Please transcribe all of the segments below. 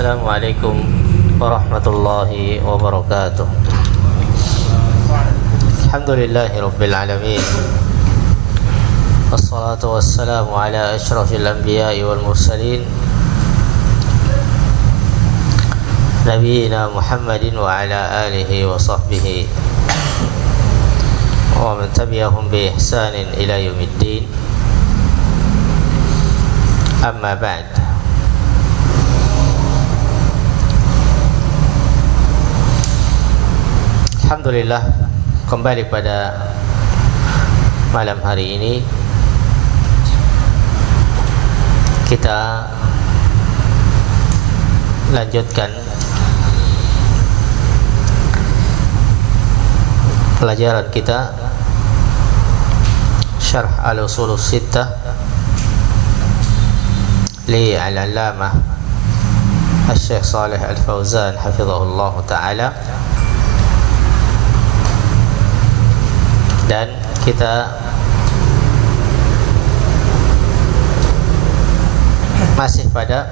Assalamualaikum warahmatullahi wabarakatuh. Alhamdulillahi rabbil alamin. Wassalatu wassalamu ala asyrafil anbiya'i wal mursalin Nabiina Muhammadin wa ala alihi wa sahbihi wa man tabi'ahum bi ihsanin ila yaumiddin. Amma ba'd. Alhamdulillah, kembali pada malam hari ini kita lanjutkan pelajaran kita Syarh Al-Usulus Sittah li Al-Allamah Al-Syekh Shalih Al-Fauzan hafizahullah ta'ala. Dan kita masih pada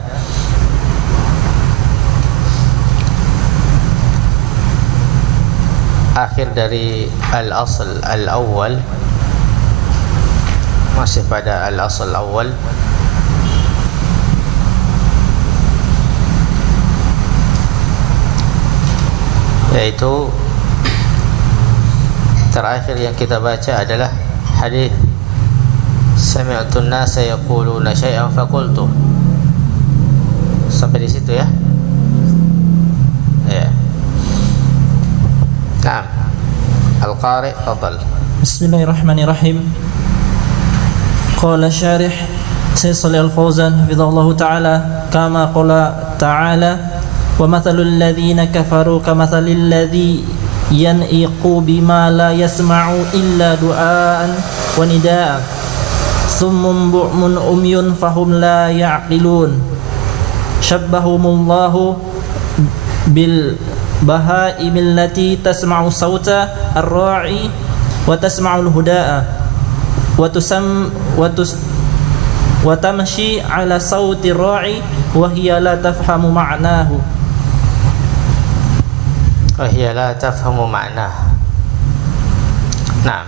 akhir dari al-asl al-awwal, masih pada al-asl al-awwal, yaitu terakhir yang kita baca adalah hadis sami'tu an-nasa yaquluna syai'an faqultu. Sampai di situ ya. Ya. Naam. Al-Qari, fadhal. Bismillahirrahmanirrahim. Qala syarih Syekh Shalih Al-Fauzan hafizahullah ta'ala, kama qala ta'ala, wa mathalul ladzina kafaru kamathalil ladzi yan'iqu bima la yasma'u illa du'aan wa nidaan summun bu'mun umyun fahum la ya'qilun syabbahumullahu bil bahaimil lati tasma'u sawta ar-ra'i wa tasma'ul huda'a wa tamshi ala sawti ar-ra'i wa hiya la tafhamu ma'nahu وهي لا تفهم معناه. نعم.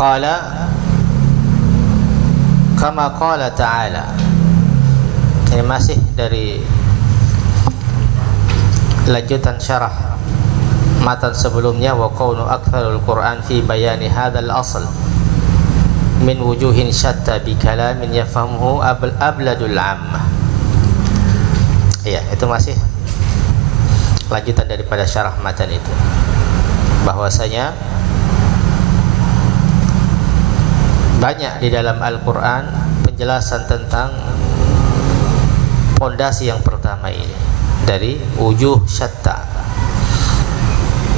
قال كما قال تعالى. Ini masih dari lanjutan syarah matan sebelumnya, wa qawnu aktsarul Qur'an fi bayani hadzal asl min wujuhin syatta bi kalamin yafhamuhu abladul ammah. Iya, itu masih lanjutan daripada syarah matan itu, bahwasanya banyak di dalam Al-Quran penjelasan tentang pondasi yang pertama ini dari wujuh syatta,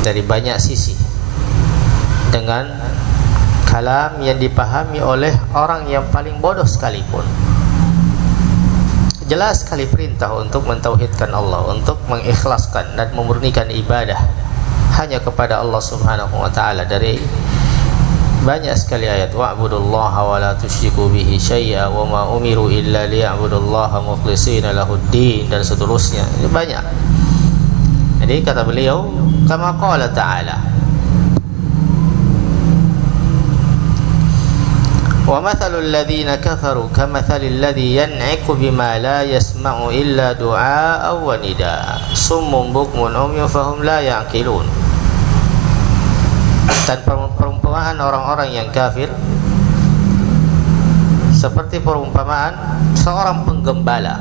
dari banyak sisi, dengan kalam yang dipahami oleh orang yang paling bodoh sekalipun. Jelas sekali perintah untuk mentauhidkan Allah, untuk mengikhlaskan dan memurnikan ibadah hanya kepada Allah Subhanahu wa ta'ala. Dari banyak sekali ayat, wa'budullaha wa la tusyriku bihi syai'a wa ma umiru illa liya'budullaha mukhlishina lahuddin, dan seterusnya. Ini banyak. Jadi kata beliau, kama qala ta'ala, wa mathalul ladzina kafaru kamathalil ladzi yan'iqu bima la yasma'u illa du'aa wa nidaa summun bukmun umyun fahum la ya'qilun. Dan perumpamaan orang-orang yang kafir seperti perumpamaan seorang penggembala,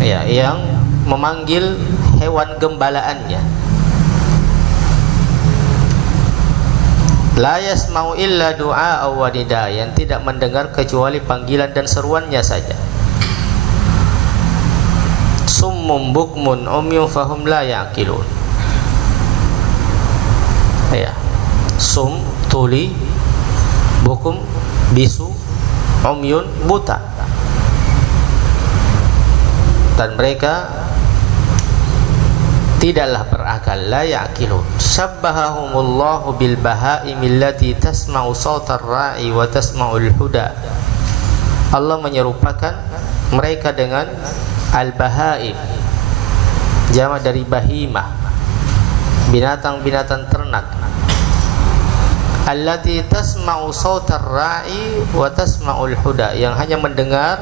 ya, yang memanggil hewan gembalaannya. La yasma'u illa du'a wa nida, yang tidak mendengar kecuali panggilan dan seruannya saja. Summum bukmun umyun fahum la ya'qilun. Ya. Sum, tuli, bukum, bisu, umyun, buta. Dan mereka tidaklah berakal, la ya'qilun. Syabbahahumullahu bil bahaimil lati tasma'u sautar ra'i wa tasma'ul huda. Allah menyerupakan mereka dengan al-bahaim, jamak dari bahimah, binatang-binatang ternak. Allati tasma'u sautar ra'i wa tasma'ul huda, yang hanya mendengar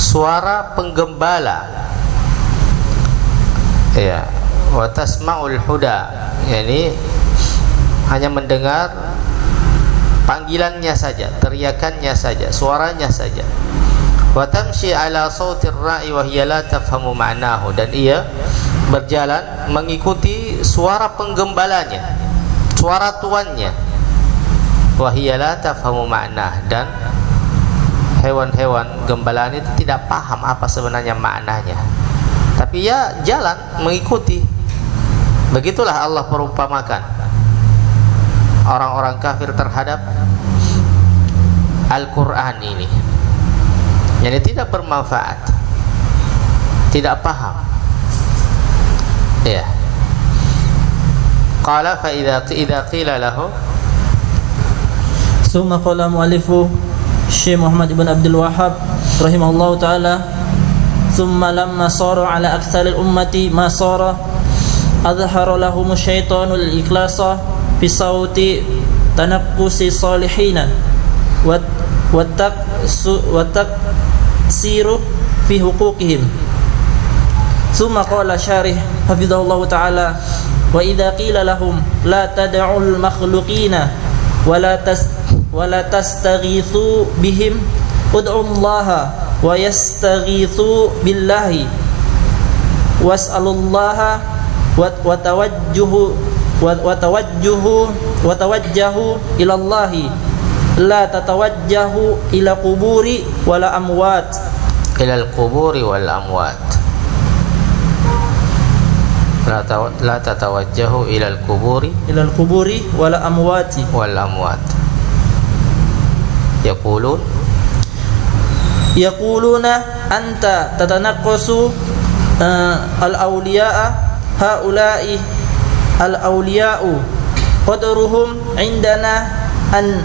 suara penggembala, ya, wa tasma'ul huda, yakni hanya mendengar panggilannya saja, teriakannya saja, suaranya saja. Wa tamshi ala sautir ra'i wa hiya la tafhamu ma'nahu, dan ia berjalan mengikuti suara penggembalanya, suara tuannya. Wa hiya la tafhamu ma'nah, dan hewan-hewan gembalaan itu tidak paham apa sebenarnya maknanya, tapi ya jalan mengikuti. Begitulah Allah perumpamakan orang-orang kafir terhadap Al-Quran ini, yang tidak bermanfaat, tidak paham. Ya. Qala fa idza qila lahu, summa qala mu'allifu Syekh Muhammad ibn Abdul Wahhab rahimahullahu ta'ala, thumma lamma sara ala aktsaril ummati ma sara adhara lahum syaitanul ikhlasa fi sauti tanaqqusi salihina wa taksiru fi huquqihim. Thumma qala syarih hafizahullahu ta'ala, wa idza qila lahum la tad'ul makhluqina wa la tastaghithu bihim ud'ullaha wa yastaghithu billahi was'alullaha wa tawajjahu ila Allahi la tatawajjahu ila quburi wala amwat, ila al-quburi wal amwat, la tatawajjahu ila al-quburi wala amwati wal amwat. Yaquluna anta tatanaqqasu al-awliya'a haula'i al-awliya'u qadruhum indana an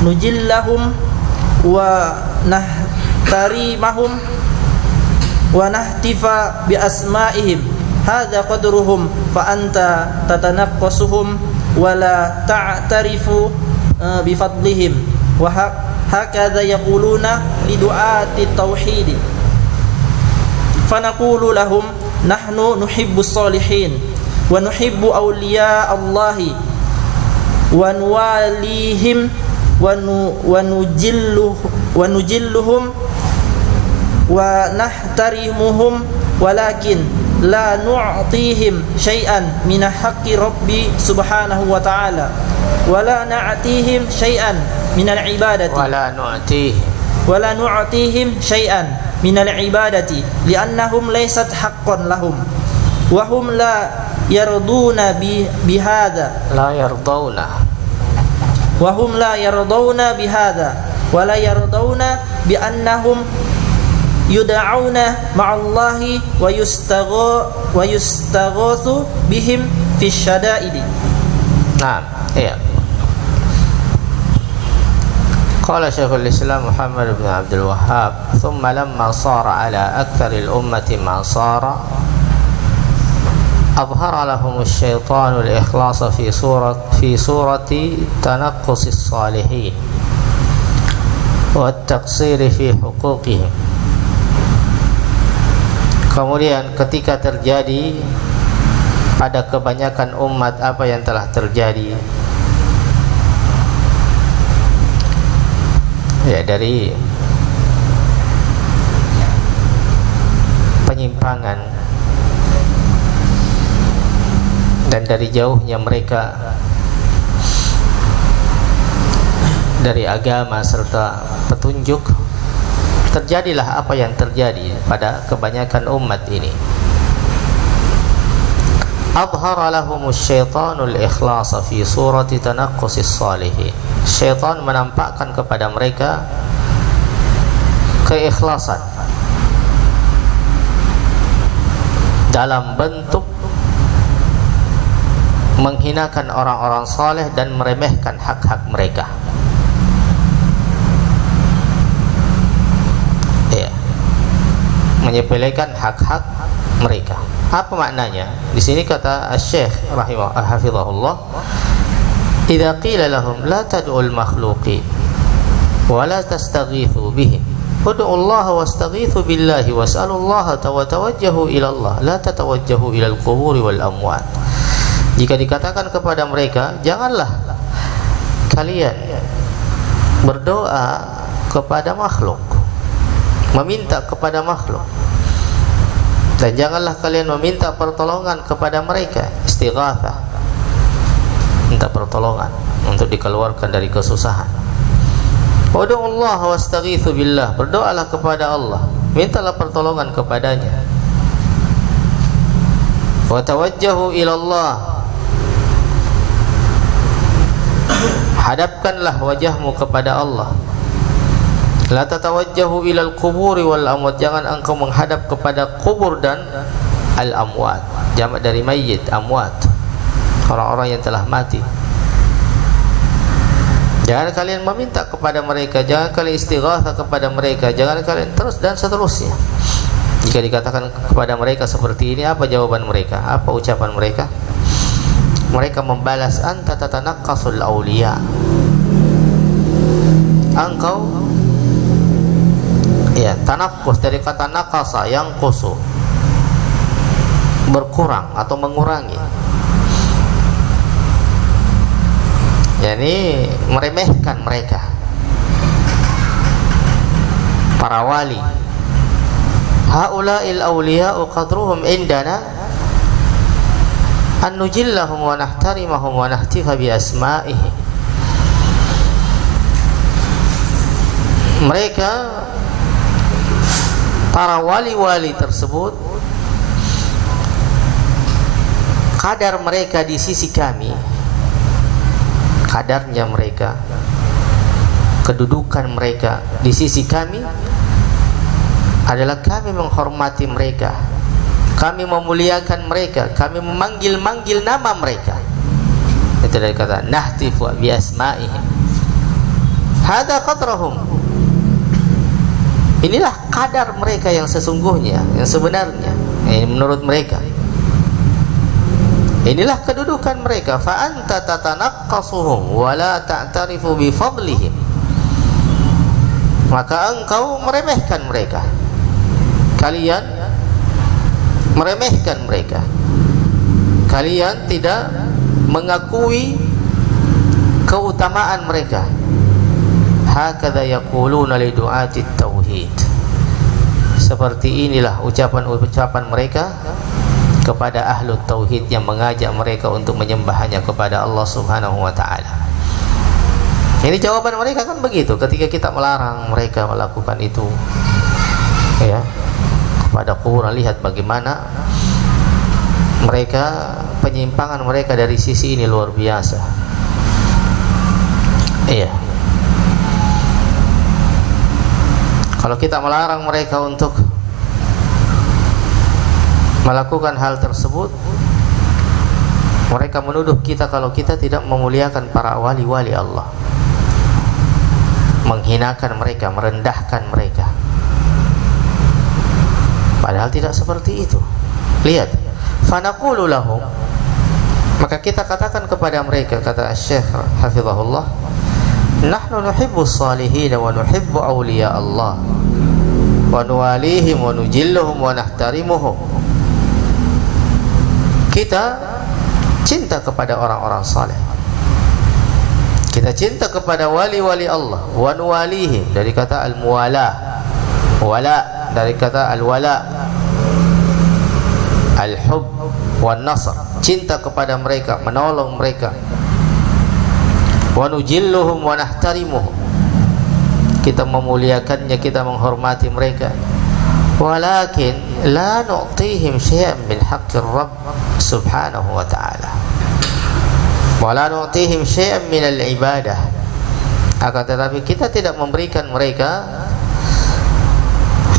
nujillahum wa nahtarimahum wa nahtifa bi asma'ihim, hadza qadruhum fa anta tatanaqqasuhum wa la ta'tarifu bi fadlihim, wa hakadha yaquluna li du'ati tauhid. Fanaqulu lahum nahnu nuhibbu salihin wa nuhibbu awliya Allahi wa nuwalihim wa nujilluhum wa nahtarimuhum, walakin la nu'tihim syai'an min haqqi rabbi subhanahu wa ta'ala wa la na'tihim syai'an min al-ibadati wa la nu'tihim syai'an min al-ibadati li'annahum laysat haqqan lahum wa hum la yarduna bihadza wa hum la yarduna bihadza wa la yarduna bi annahum yud'auna ma'allahi wa yustaghathu bihim fi syada'idi. Nah, iya. Qala Syekhul Islam Muhammad bin Abdul Wahhab, thumma lamma sara ala aktsaril ummati ma sara أظهر لهم الشيطان الإخلاص في صورة تنقص الصالحين والتقصير في حقوقهم. Kemudian ketika terjadi pada kebanyakan umat apa yang telah terjadi, ya, dari penyimpangan dan dari jauhnya mereka dari agama serta petunjuk, terjadilah apa yang terjadi pada kebanyakan umat ini. Adhara lahumus syaitanul ikhlasa fi surati tanaqqusis salihin. Syaitan menampakkan kepada mereka keikhlasan dalam bentuk menghinakan orang-orang saleh dan meremehkan hak-hak mereka. Ya, menyepelekan hak-hak mereka. Apa maknanya? Di sini kata Syekh hafizahullah, "Idza qila lahum la tad'ul makhluqin wa la tastaghithu bihim, ud'u Allah wastaghithu billahi was'alu Allah wa tawajjahu ila Allah, la tatawajjahu ila al-qubur wal amwat." Jika dikatakan kepada mereka, janganlah kalian berdoa kepada makhluk, meminta kepada makhluk, dan janganlah kalian meminta pertolongan kepada mereka, istighatsah, minta pertolongan untuk dikeluarkan dari kesusahan. Ud'u Allah wastaghitsu billah, berdoalah kepada Allah, mintalah pertolongan kepadanya. Wa tawajjahu ila Allah, hadapkanlah wajahmu kepada Allah. La tatawajjahu ilal quburi wal amwat, jangan engkau menghadap kepada kubur dan al amwat, jamak dari mayyit, amwat, orang-orang yang telah mati. Jangan kalian meminta kepada mereka, jangan kalian istighatsah kepada mereka, jangan kalian terus dan seterusnya. Jika dikatakan kepada mereka seperti ini, apa jawaban mereka? Apa ucapan mereka? Mereka membalas, anta tatanaqqasul awliya, engkau, ya, tanaqqus dari kata naqasa, yang qusu, berkurang atau mengurangi, yakni meremehkan mereka, para wali. Haula'il awliya'u qadruhum indana an nujillahum wa nahtarimahum wa nahtifa bi asma'ihim. Mereka, para wali-wali tersebut, kadar mereka di sisi kami, kadarnya mereka, kedudukan mereka di sisi kami adalah kami menghormati mereka, kami memuliakan mereka, kami memanggil-manggil nama mereka. Itu dari kata nahtifu bi asma'ihim. Hada qadrahum, inilah kadar mereka yang sesungguhnya, yang sebenarnya, ini menurut mereka. Inilah kedudukan mereka. Fa anta tatanaqqasuhum wa la ta'tarifu bi fadlihim, maka engkau meremehkan mereka, kalian meremehkan mereka, kalian tidak mengakui keutamaan mereka. Hakadha yaquluna li du'ati tauhid, seperti inilah ucapan-ucapan mereka kepada ahlu tauhid yang mengajak mereka untuk menyembah hanya kepada Allah Subhanahu wa taala. Ini jawaban mereka kan begitu ketika kita melarang mereka melakukan itu, ya, kepada kuburan. Lihat bagaimana mereka, penyimpangan mereka dari sisi ini luar biasa. Iya. Kalau kita melarang mereka untuk melakukan hal tersebut, mereka menuduh kita kalau kita tidak memuliakan para wali-wali Allah, menghinakan mereka, merendahkan mereka. Padahal tidak seperti itu. Lihat, fanaqulu lahum, maka kita katakan kepada mereka, kata Syekh hafizahullah, nahnu nuhibbus salihin wa nuhibbu awliya Allah wa nuwalihim wa nujilluhum wa nahtarimuhum. Kita cinta kepada orang-orang saleh, kita cinta kepada wali-wali Allah. Wa nuwalihim dari kata al-muwala, wala dari kata al-wala, al-hub wan nasr, cinta kepada mereka, menolong mereka. Wa nujilluhum wa nahtarimuhum, kita memuliakannya, kita menghormati mereka. Walakin la nu'tihim syai'an min haqqir Rabb subhanahu wa ta'ala, wa la nu'tihim syai'an min al-ibadah, akan tetapi kita tidak memberikan mereka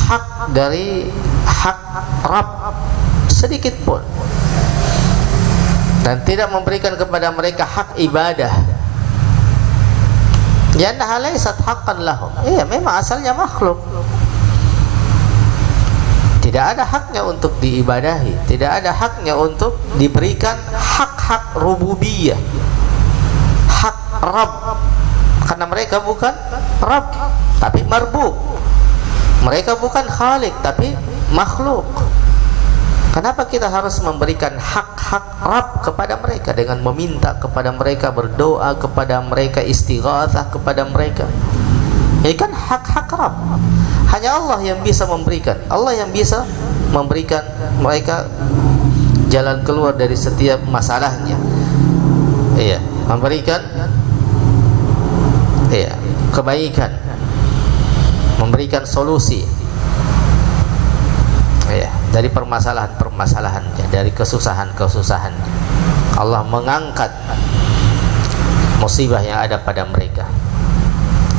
hak dari hak Rabb sedikit pun. dan tidak memberikan kepada mereka hak ibadah. Liannaha laysat haqqan lahum. Iya, memang asalnya makhluk. Tidak ada haknya untuk diibadahi, tidak ada haknya untuk diberikan hak-hak rububiyah, hak Rabb, karena mereka bukan Rabb tapi marbub. Mereka bukan Khalik tapi makhluk. Kenapa kita harus memberikan hak-hak Rabb kepada mereka dengan meminta kepada mereka, berdoa kepada mereka, istighatsah kepada mereka? Ini kan hak-hak Rabb. Hanya Allah yang bisa memberikan. Allah yang bisa memberikan mereka jalan keluar dari setiap masalahnya. Iya, memberikan kebaikan, memberikan solusi dari permasalahan-permasalahannya, dari kesusahan-kesusahannya. Allah mengangkat musibah yang ada pada mereka.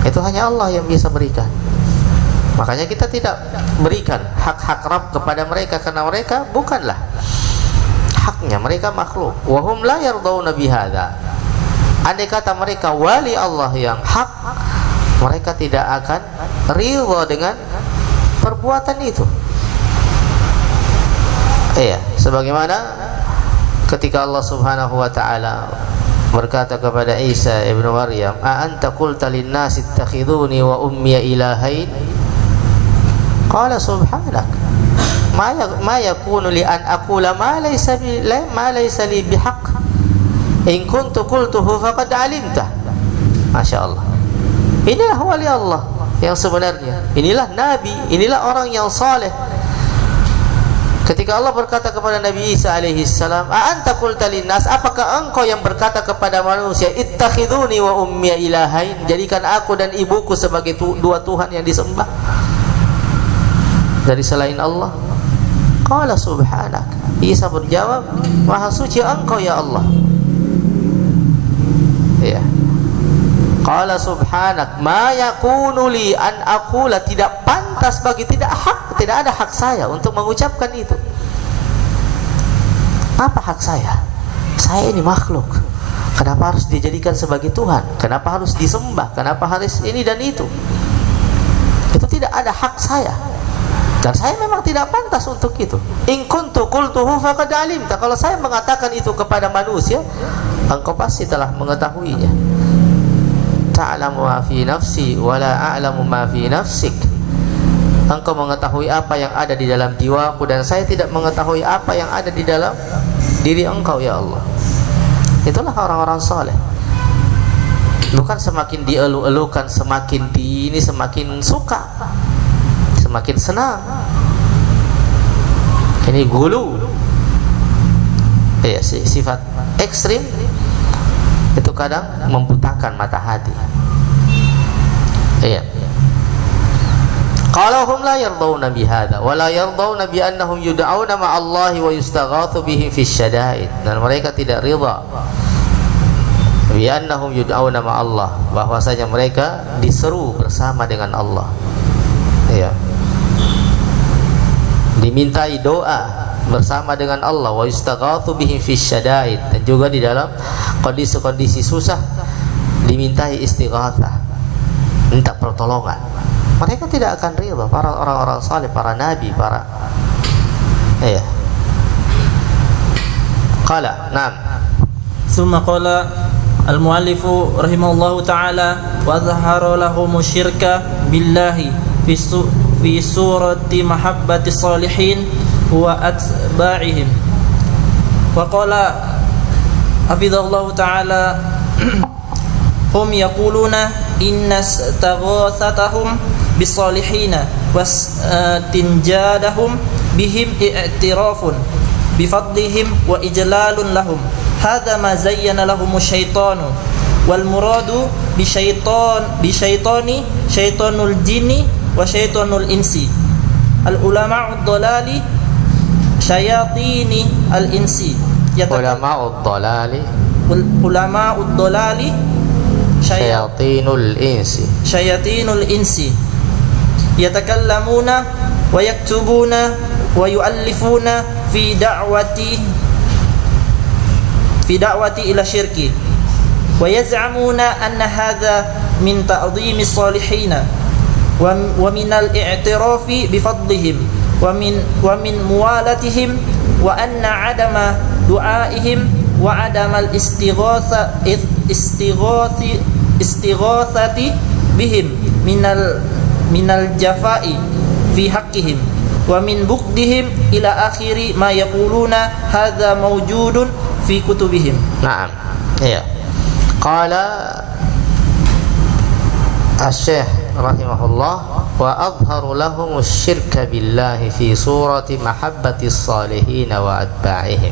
Itu hanya Allah yang bisa berikan. Makanya kita tidak berikan hak-hak Rabb kepada mereka, karena mereka bukanlah haknya, mereka makhluk. Wa hum la yardawna bihadza. Andai kata mereka wali Allah yang hak, mereka tidak akan ridha dengan perbuatan itu. Iya, sebagaimana ketika Allah Subhanahu wa taala berkata kepada Isa ibnu Maryam, "A anta qulta lin-nasi ittakhiduni wa ummi ilahain?" Qala subhanak ma yakunu li an aqula ma laysa li bihaq in kuntu qultuhu faqad alimta. Masya Allah. Inilah wali Allah yang sebenarnya, inilah nabi, inilah orang yang saleh. Ketika Allah berkata kepada Nabi Isa alaihi salam, "A anta qulta linnas?" Apakah engkau yang berkata kepada manusia, "Ittakhiduni wa ummi ilahain?" Jadikan aku dan ibuku sebagai dua Tuhan yang disembah dari selain Allah. Qala subhanak. Isa berjawab, "Maha suci engkau ya Allah." Ya. Qala subhanak ma yakunu li an aqula. Tidak pantas bagi, tidak ada hak saya untuk mengucapkan itu. Apa hak saya? Saya ini makhluk. Kenapa harus dijadikan sebagai Tuhan? Kenapa harus disembah? Kenapa harus ini dan itu? Itu tidak ada hak saya. Dan saya memang tidak pantas untuk itu. In kuntu qultuhu faqad alimta. Kalau saya mengatakan itu kepada manusia, engkau pasti telah mengetahuinya. Ta'lamu ma fi nafsi wa la a'lamu ma fi nafsik. Engkau mengetahui apa yang ada di dalam jiwaku, dan saya tidak mengetahui apa yang ada di dalam diri engkau ya Allah. Itulah orang-orang saleh. Bukan semakin dielu-elukan, semakin ini semakin suka, semakin senang. Ini gulu. Ya, sifat ekstrim itu kadang membutakan mata hati. Iya. Qala hum la yardawna bihadza wa la yardawna bi annahum yud'auna ma'allahi wa yustaghathu bihim fi syada'id. Dan mereka tidak ridha bi annahum yud'auna ma'allah, bahwasanya mereka diseru bersama dengan Allah. Iya. Dimintai doa bersama dengan Allah, wa yustaghathu bihim fi syada'id, dan juga di dalam kondisi-kondisi susah dimintai istighatsah, minta pertolongan. Mereka tidak akan ridha, para orang-orang saleh, para nabi, para Qala, na'am. Summa qala al-muallifu rahimahullahu ta'ala wa dhahara lahum syirka billahi fi surati mahabbati salihin wa atba'ihim. Wa qala hafizallahu ta'ala hum yaquluna inna istaghathatahum bisalihina wastinjadahum bihim i'tirafun bifadlihim wa ijlalun lahum. Hadha ma zayyana lahum syaitanu wal muradu bisyaitani syaitanul jinni wa syaitanul insi. Al ulama'ud dhalali syayatini al insi. Ulama'ud dhalali syayatinul insi yatakallamuna wa yaktubuna wa yu'allifuna fi da'wati في دعوة إلى الشرك ويزعمون أن هذا من تعظيم الصالحين ومن الاعتراف بفضلهم ومن موالاتهم وأن عدم دعائهم وعدم الاستغاثة بهم من الجفاء في حقهم ومن بغضهم إلى آخر ما يقولون هذا موجود في كتبهم. نعم. Iya. Qala Asy-Syaikh rahimahullah wa adharu lahum syirka billahi fi surati mahabbatis salihin wa atba'ihim.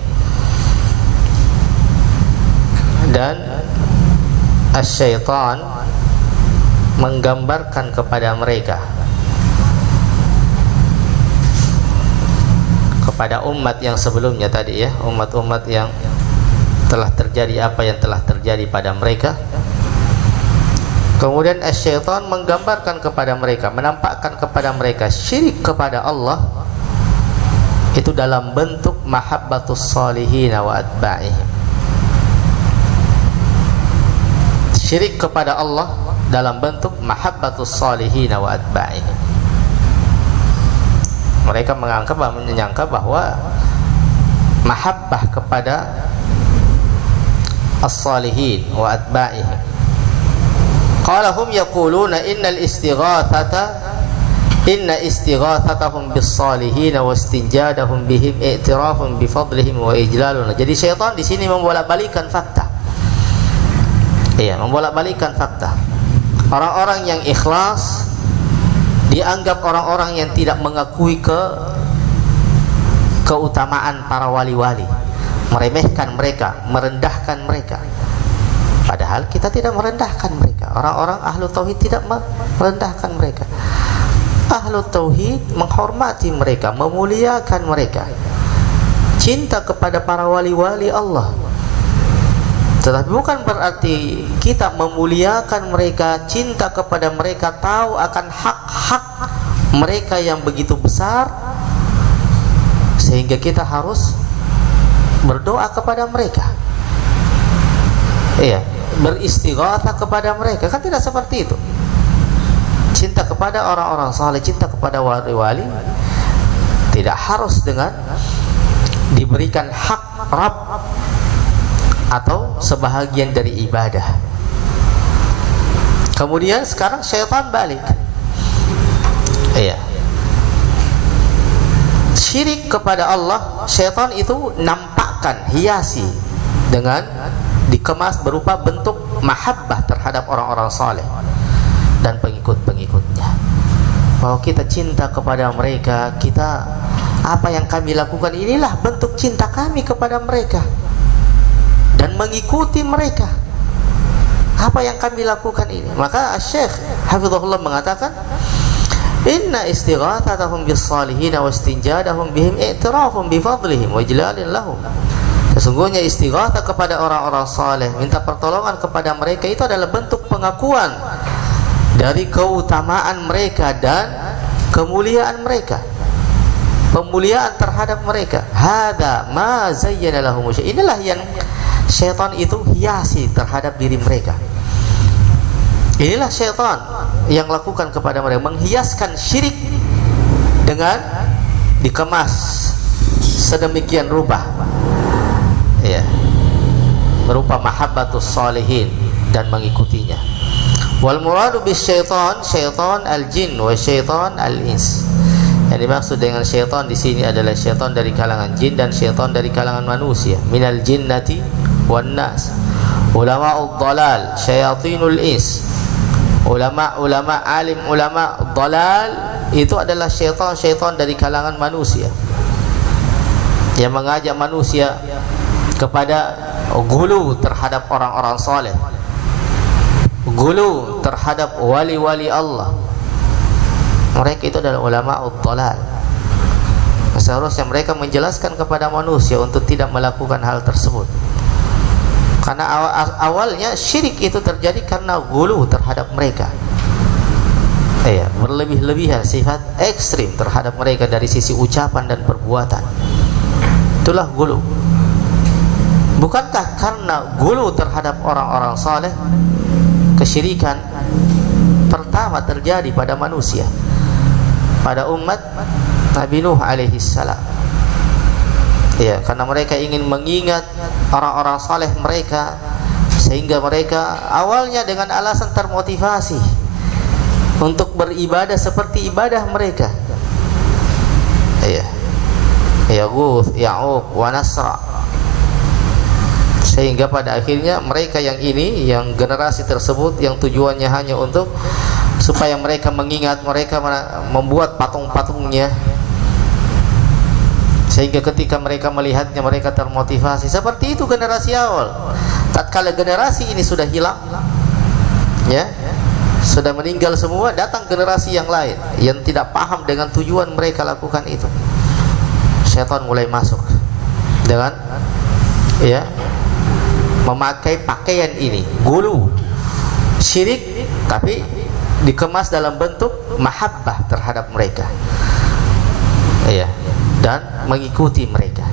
Dan Asy-Syaitan menggambarkan kepada mereka, kepada umat yang sebelumnya tadi ya, umat-umat yang telah terjadi apa yang telah terjadi pada mereka. Kemudian Asy-Syaitan menggambarkan kepada mereka, menampakkan kepada mereka syirik kepada Allah itu dalam bentuk mahabbatus salihin wa atba'ihim. Syirik kepada Allah dalam bentuk mahabbatus salihin wa atba'ihim. Mereka menyangka bahwa mahabbah kepada as-salihin wa atba'ihim. Qala hum yaquluna inna istighathatahum bis-salihin wa istinjadahum bihim i'tirafun bi fadlihim wa ijlalun. Jadi syaitan di sini membolak-balikkan fakta. Iya, membolak-balikkan fakta. Orang-orang yang ikhlas dianggap orang-orang yang tidak mengakui keutamaan para wali-wali, meremehkan mereka, merendahkan mereka. Padahal kita tidak merendahkan mereka. Orang-orang ahlu tauhid tidak merendahkan mereka. Ahlu tauhid menghormati mereka, memuliakan mereka, cinta kepada para wali-wali Allah. Tetapi bukan berarti kita memuliakan mereka, cinta kepada mereka, tahu akan hak-hak mereka yang begitu besar sehingga kita harus berdoa kepada mereka. Iya, beristighatsah kepada mereka, kan tidak seperti itu. Cinta kepada orang-orang saleh, cinta kepada wali-wali tidak harus dengan diberikan hak Rabb atau sebahagian dari ibadah. Kemudian sekarang syaitan balik. Iya. Syirik kepada Allah, syaitan itu nampakkan, hiasi dengan dikemas berupa bentuk mahabbah terhadap orang-orang saleh dan pengikut-pengikutnya. Bahwa kita cinta kepada mereka, kita apa yang kami lakukan inilah bentuk cinta kami kepada mereka dan mengikuti mereka. Apa yang kami lakukan ini. Maka Syekh Hafizahullah mengatakan, inna istighathatahum bis-salihin wa istinjadahum bihim i'tirafun bi fadlihim wa ijlalin lahum. Sesungguhnya istighatsah kepada orang-orang saleh, minta pertolongan kepada mereka itu adalah bentuk pengakuan dari keutamaan mereka dan kemuliaan mereka, pemuliaan terhadap mereka. Hadza ma zayyana lahum. Inilah yang syaitan itu hiasi terhadap diri mereka. Inilah syaitan yang lakukan kepada mereka, menghiaskan syirik dengan dikemas sedemikian rupa, ya, berupa mahabbatus salihin dan mengikutinya. Wal muradu bis syaitan, syaitan al-jin wa syaitan al-ins. Yang dimaksud dengan syaitan di sini adalah syaitan dari kalangan jin dan syaitan dari kalangan manusia. Minal jinnati wan nas. Ulama'ud dhalal, syayatinul ins. Ulama-ulama alim, ulama dhalal itu adalah syaitan-syaitan dari kalangan manusia yang mengajak manusia kepada gulu terhadap orang-orang saleh, gulu terhadap wali-wali Allah. Mereka itu adalah ulama dhalal. Seharusnya mereka menjelaskan kepada manusia untuk tidak melakukan hal tersebut. Karena awalnya syirik itu terjadi karena gulu terhadap mereka. Iya, berlebih-lebihan, sifat ekstrim terhadap mereka dari sisi ucapan dan perbuatan. Itulah gulu. Bukankah karena gulu terhadap orang-orang saleh kesyirikan pertama terjadi pada manusia, pada umat Nabi Nuh alaihi salam? Ya, karena mereka ingin mengingat orang-orang saleh mereka, sehingga mereka awalnya dengan alasan termotivasi untuk beribadah seperti ibadah mereka. Ya, Yaghuth, Ya'uq, wa Nasra. Sehingga pada akhirnya mereka yang ini, yang generasi tersebut, yang tujuannya hanya untuk supaya mereka mengingat, mereka membuat patung-patungnya, sehingga ketika mereka melihatnya mereka termotivasi. Seperti itu generasi awal. Tatkala generasi ini sudah hilang, ya, sudah meninggal semua, datang generasi yang lain yang tidak paham dengan tujuan mereka lakukan itu. Syaitan mulai masuk dengan, ya, memakai pakaian ini, gulu, syirik, tapi dikemas dalam bentuk mahabbah terhadap mereka, ya, dan mengikuti mereka.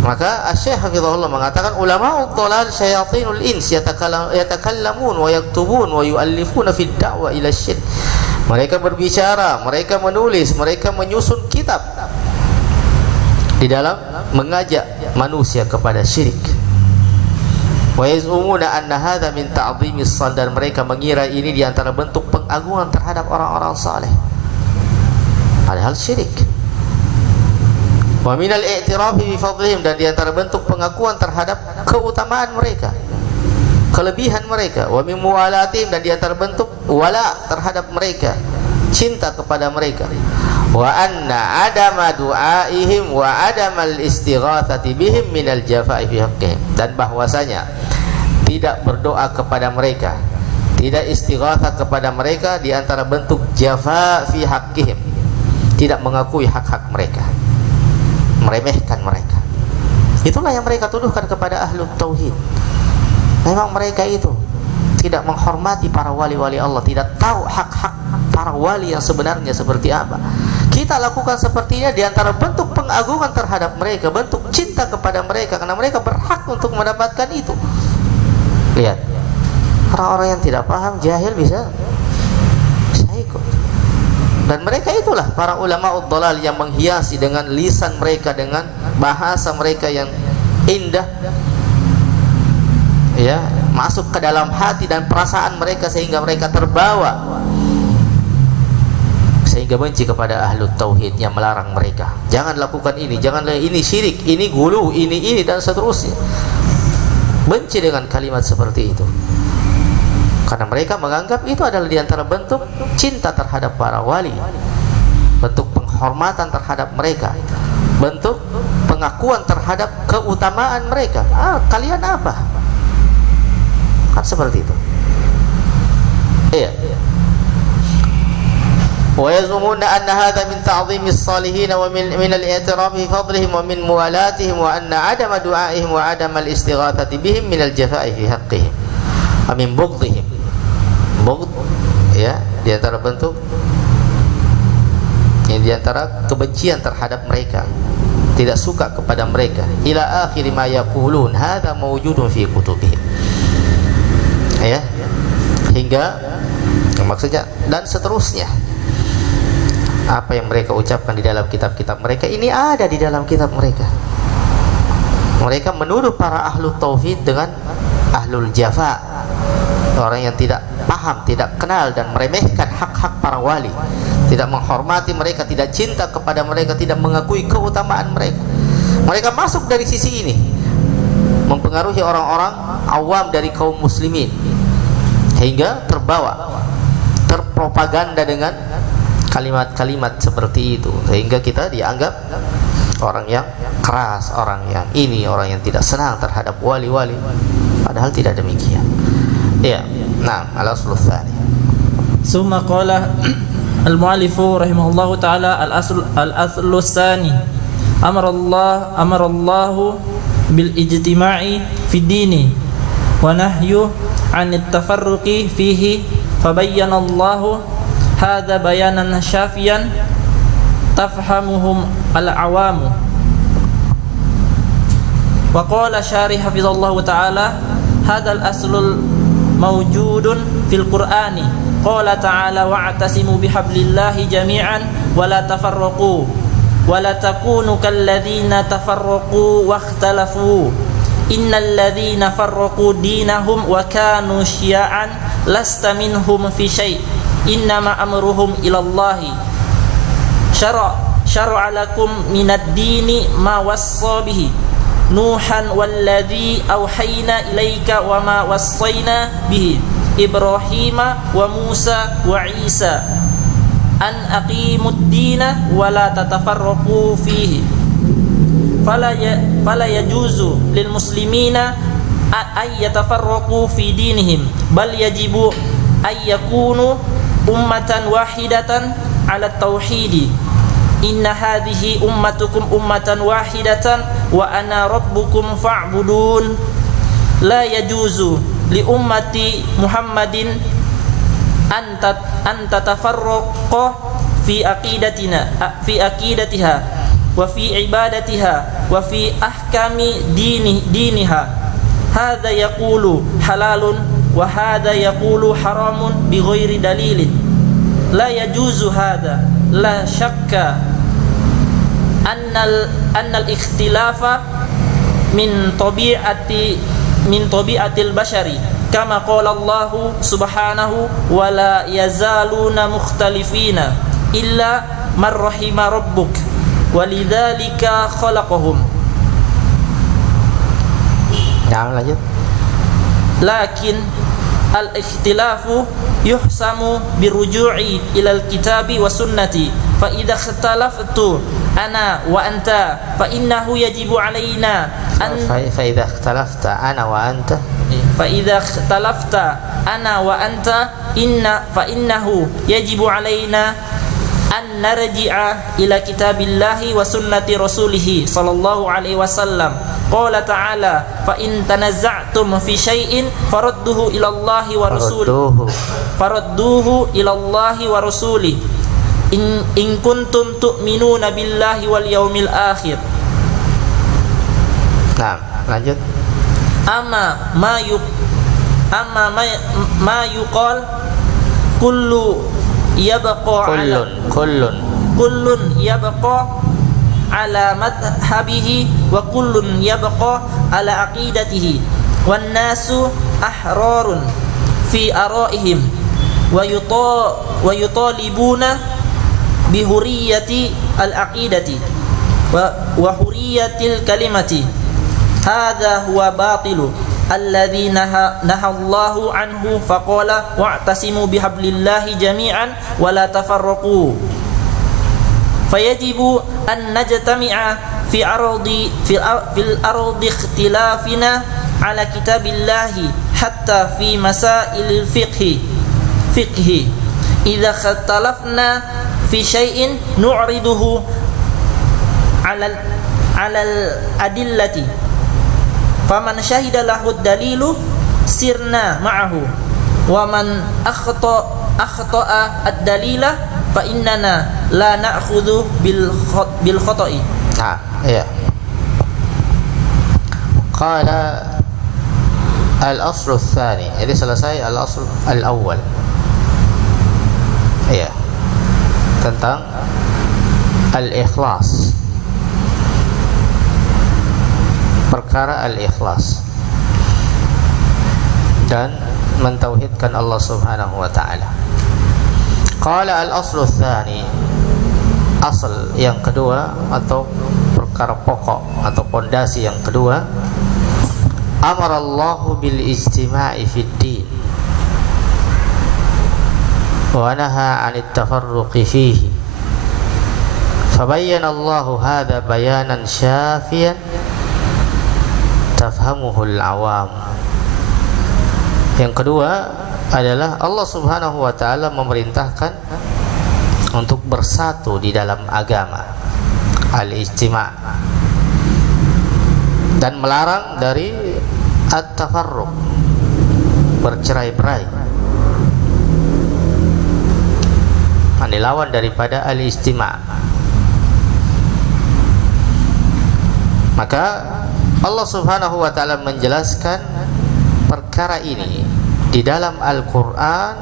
Maka Asy-Syaikh Hafizahullah mengatakan, ulama'ud dhalal syayatinul ins yatakallamun wa yaktubun wa yu'allifuna fid da'wa ila syirk. Mereka berbicara, mereka menulis, mereka menyusun kitab di dalam mengajak manusia kepada syirik. Wa yaz'umuna anna hadza min ta'dhimis shal, dan mereka mengira ini di antara bentuk pengagungan terhadap orang-orang saleh, padahal syirik. Wa minal i'tirafi bi fadlihim, dan di antara bentuk pengakuan terhadap keutamaan mereka, kelebihan mereka. Wa min muwalatihim, dan di antara bentuk wala terhadap mereka, cinta kepada mereka. Wa anna adama du'aihim wa adamal istighatsati bihim minal jafa'i fi haqqihim, dan bahwasanya tidak berdoa kepada mereka, tidak istighatsah kepada mereka di antara bentuk jafa fi haqqihim, tidak mengakui hak-hak mereka, meremehkan mereka. Itulah yang mereka tuduhkan kepada ahlu tauhid. Memang mereka itu tidak menghormati para wali-wali Allah, tidak tahu hak-hak para wali yang sebenarnya seperti apa. Kita lakukan sepertinya di antara bentuk pengagungan terhadap mereka, bentuk cinta kepada mereka, karena mereka berhak untuk mendapatkan itu. Lihat, orang-orang yang tidak paham, jahil bisa ikut. Dan mereka itulah para ulama'ud dhalal yang menghiasi dengan lisan mereka, dengan bahasa mereka yang indah, ya, masuk ke dalam hati dan perasaan mereka sehingga mereka terbawa, sehingga benci kepada ahlu tauhid yang melarang mereka, jangan lakukan ini, jangan, ini syirik, ini gulu, ini dan seterusnya. Benci dengan kalimat seperti itu, karena mereka menganggap itu adalah diantara bentuk cinta terhadap para wali, bentuk penghormatan terhadap mereka, bentuk pengakuan terhadap keutamaan mereka. Kalian apa? Kan seperti itu. Iya. Wa yazumuna anna hadha min ta'dhimis salihin wa min al-i'tiraf bi fadlihim wa min muwalatihim, wa anna adama du'aihim wa adama al-istighatsati bihim min al-jafa'i fi haqqihim wa min bughdihim. Bughd, ya, di antara bentuk, ini di antara kebencian terhadap mereka, tidak suka kepada mereka. Ila akhir ma yaqulun hadha mawjudun fi kutubihim, ya, hingga maksudnya dan seterusnya. Apa yang mereka ucapkan di dalam kitab-kitab mereka ini ada di dalam kitab mereka. Mereka menuduh para ahlu tauhid dengan ahlul jafa, orang yang tidak paham, tidak kenal dan meremehkan hak-hak para wali, tidak menghormati mereka, tidak cinta kepada mereka, tidak mengakui keutamaan mereka. Mereka masuk dari sisi ini, mempengaruhi orang-orang awam dari kaum muslimin, hingga terbawa, terpropaganda dengan kalimat-kalimat seperti itu, sehingga kita dianggap orang yang keras, orang yang ini, orang yang tidak senang terhadap wali-wali, padahal tidak demikian. Ya, nah, al-aslu tsani. Summa qala al-mu'allifu rahimahullahu ta'ala al-aslu tsani amara Allah bil ijtima'i fi dini wa nahyu 'an at-tafarruqi fihi, fabayyana Allah hadza bayanan syafiyan tafhamuhum al-awamu. Wa qala syarih hafizallahu ta'ala hadzal aslul mawjudun fil Qur'ani. Qala ta'ala wa'tasimu bihablillahi jami'an wa la tafarraqu wa la takunu kalladzina tafarraqu wakhtalafu. Innal ladzina farraqu dinahum wa kanu syi'an lasta minhum fi syai'. Innama amruhum ilallahi. Syara'a lakum minad dini ma wassa bihi Nuhan walladzi auhayna ilaika wa ma wassayna bihi Ibrahima wa Musa wa Isa an aqimud dina wa la tatafarraqu fihi fala yajuzu lil muslimina ay yatafarraqu fi dinihim bal yajibu ay yakunu ummatan wahidatan ala tauhidi. Inna hadhihi ummatukum ummatan wahidatan wa ana rabbukum fa'budun. La yajuzu li ummati Muhammadin an tatafarraqa fi aqidatiha wa fi ibadatiha wa fi ahkami diniha. Hadha yaqulu halalun wa hadha yaqulu haramun bighairi dalilin. La yajuzu hadha. La syakka annal ikhtilafa min tabi'atil bashari kama qala Allah subhanahu wa la yazaluna mukhtalifina illa man rahima rabbuk walidzalika khalaqahum. Nah, lanjut. Lakin al-ikhtilafu yuhsamu biruju'i ilal kitabi wa sunnati fa idza ikhtalaftu ana wa anta fa innahu yajibu alaina an fa idza ikhtalafta ana wa anta fa idza ikhtalafta ana wa anta fa innahu yajibu alaina an narji'a ila kitabillahi wa sunnati rasulih sallallahu alaihi wasallam. Qala ta'ala fa in tanazza'tum fi syai'in farudduhu ila Allahi wa rasulih in kuntum tu'minuna billahi wal yaumil akhir. Nah, lanjut. Amma ma yuqal kullu yabqa kullun yabqa ala madhhabihi wa kullun yabqa ala aqidatihi wan nasu ahrarun fi araihim wa yutalibuna bi hurriyati al aqidati wa hurriyatil kalimati. Hadha huwa batilu alladzi nahallahu anhu faqala wa'tasimu bihablillahi jami'an wa la tafarraqu. Fayajibu an najtami'a fil ardi ikhtilafina ala kitabillahi hatta fi masail fiqhi idza ikhtalafna fi syai'in nu'riduhu ala adillati faman syahida lahu dalilu sirna ma'ahu wa man akhta'a ad-dalila fa innana la na'khudhu bil khata'i. Nah, iya. Qala al-aslu tsani. Jadi selesai al-asl al-awwal. Iya. Tentang al-ikhlas. Perkara al-ikhlas dan mentauhidkan Allah Subhanahu wa taala. Qala al-aslu tsani, asal yang kedua atau perkara pokok atau pondasi yang kedua, amara Allahu bil ijtima'i fid din wa naha 'anit tafarruqi fihi. Fabayyana Allahu hadha bayanan syafiyan tafhamuhu al-awam. Yang kedua adalah Allah Subhanahu wa taala memerintahkan untuk bersatu di dalam agama, al-ijtima', dan melarang dari at-tafarruq, bercerai-berai. Ini lawan daripada al-ijtima'. Maka Allah Subhanahu wa taala menjelaskan perkara ini di dalam Al-Qur'an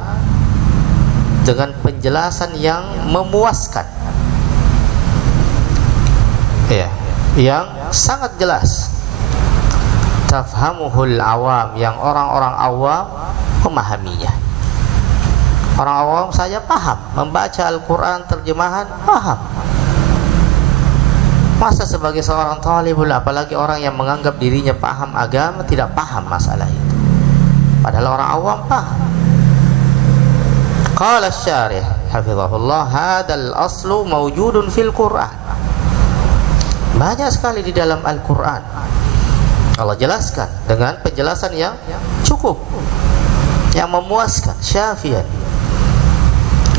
dengan penjelasan yang memuaskan. Ya, yang sangat jelas. Tafhamuhul awam, yang orang-orang awam memahaminya. Orang awam saja paham, membaca Al-Quran terjemahan paham. Masa sebagai seorang talibul, apalagi orang yang menganggap dirinya paham agama, tidak paham masalah itu, padahal orang awam paham. Qala asy-syarih hafizahullah, hadzal aslu mawjudun fil Qur'an. Banyak sekali di dalam Al-Quran Allah jelaskan dengan penjelasan yang cukup, yang memuaskan, syafian.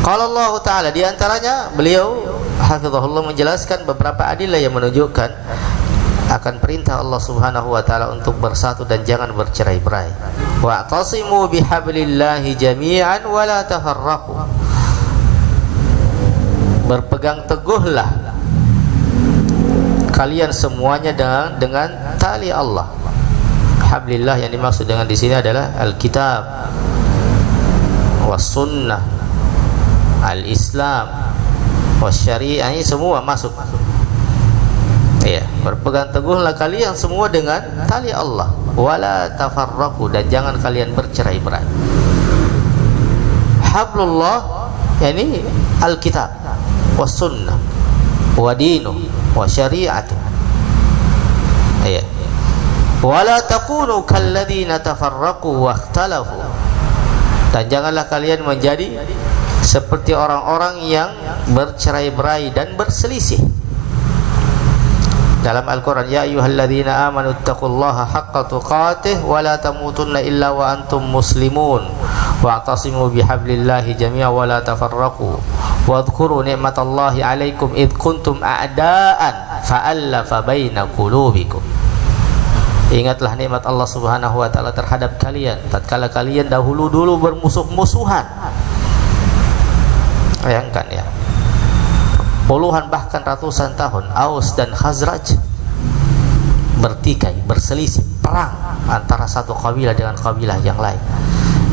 Qala Allah Ta'ala, di antaranya beliau hafizahullah menjelaskan beberapa adillah yang menunjukkan akan perintah Allah Subhanahu wa taala untuk bersatu dan jangan bercerai-berai. Wa'tasimu bihablillahi jami'an wa la tafarraqu. Berpegang teguhlah kalian semuanya dengan tali Allah. Hablillah yang dimaksud dengan di sini adalah Alkitab, was sunnah, al-Islam, was syariah, ini semua masuk. Ya, berpegang teguhlah kalian semua dengan tali Allah. Wala tafarraqu, dan jangan kalian bercerai-berai. Hablullah yakni Alkitab, was sunnah, wa dinu, wa syari'atu. Ya. Wala takunu kalladzina tafarraqu wa ikhtalafu, dan janganlah kalian menjadi seperti orang-orang yang bercerai-berai dan berselisih. Dalam Al-Quran, ya ayyuhalladzina amanu taqullaha haqqa tuqatih wa la tamutunna illa wa antum muslimun wa'tasimu bihablillahi jami'a wa la tafarraqu wadhkuru ni'matallahi 'alaikum id kuntum a'daan fa'allafa baina qulubikum. Ingatlah nikmat Allah Subhanahu wa taala terhadap kalian tatkala kalian dahulu bermusuh-musuhan. Bayangkan ya, puluhan bahkan ratusan tahun Aus dan Khazraj bertikai, berselisih, perang antara satu kabilah dengan kabilah yang lain.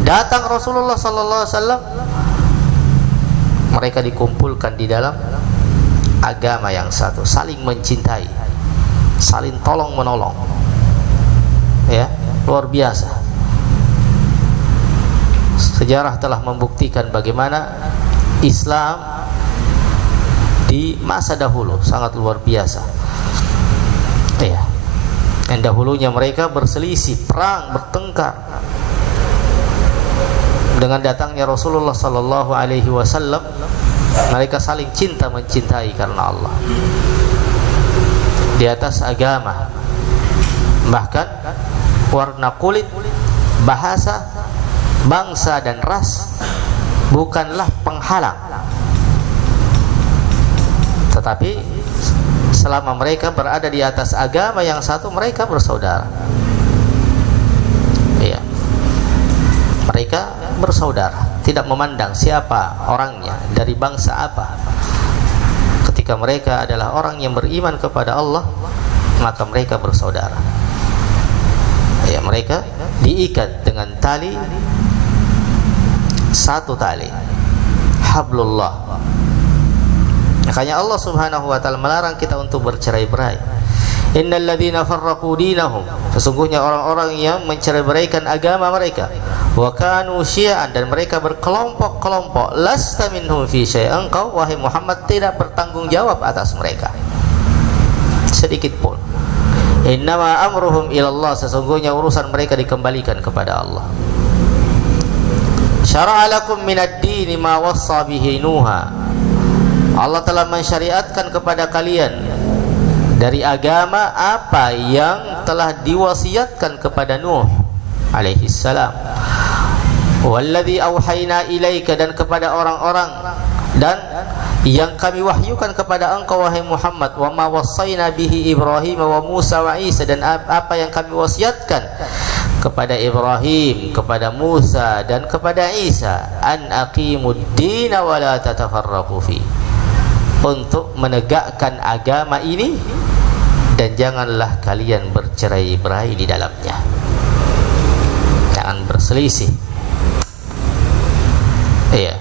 Datang Rasulullah sallallahu alaihi wasallam, mereka dikumpulkan di dalam agama yang satu, saling mencintai, saling tolong menolong. Ya, luar biasa. Sejarah telah membuktikan bagaimana Islam di masa dahulu sangat luar biasa. Ya, yang dahulunya mereka berselisih, perang, bertengkar. Dengan datangnya Rasulullah sallallahu alaihi wasallam, mereka saling cinta mencintai karena Allah. Di atas agama, bahkan warna kulit, bahasa, bangsa dan ras bukanlah penghalang, tetapi selama mereka berada di atas agama yang satu, mereka bersaudara. Iya, mereka bersaudara, tidak memandang siapa orangnya, dari bangsa apa. Ketika mereka adalah orang yang beriman kepada Allah, maka mereka bersaudara. Ya, mereka diikat dengan tali, satu tali, hablullah. Makanya Allah Subhanahu wa taala melarang kita untuk bercerai-berai. Innal ladzina farraqu dinahum, sesungguhnya orang-orang yang mencerai-beraikan agama mereka, wa kanu syi'an, dan mereka berkelompok-kelompok, lasta minhum fi syai'an, engkau wahai Muhammad tidak bertanggung jawab atas mereka sedikit pun. Innama amruhum ilallah, sesungguhnya urusan mereka dikembalikan kepada Allah. Syara'a lakum minad dini ma wassa bihi Nuha, Allah telah mensyariatkan kepada kalian dari agama apa yang telah diwasiatkan kepada Nuh alaihi salam. Walladzi auhayna ilaika, dan kepada orang-orang dan yang kami wahyukan kepada engkau wahai Muhammad, wa ma wassayna bihi Ibrahim wa Musa wa Isa, dan apa yang kami wasiatkan kepada Ibrahim, kepada Musa dan kepada Isa, an aqimud dina wa la tatafarraqu fi, untuk menegakkan agama ini dan janganlah kalian bercerai-berai di dalamnya. Jangan berselisih. Iya.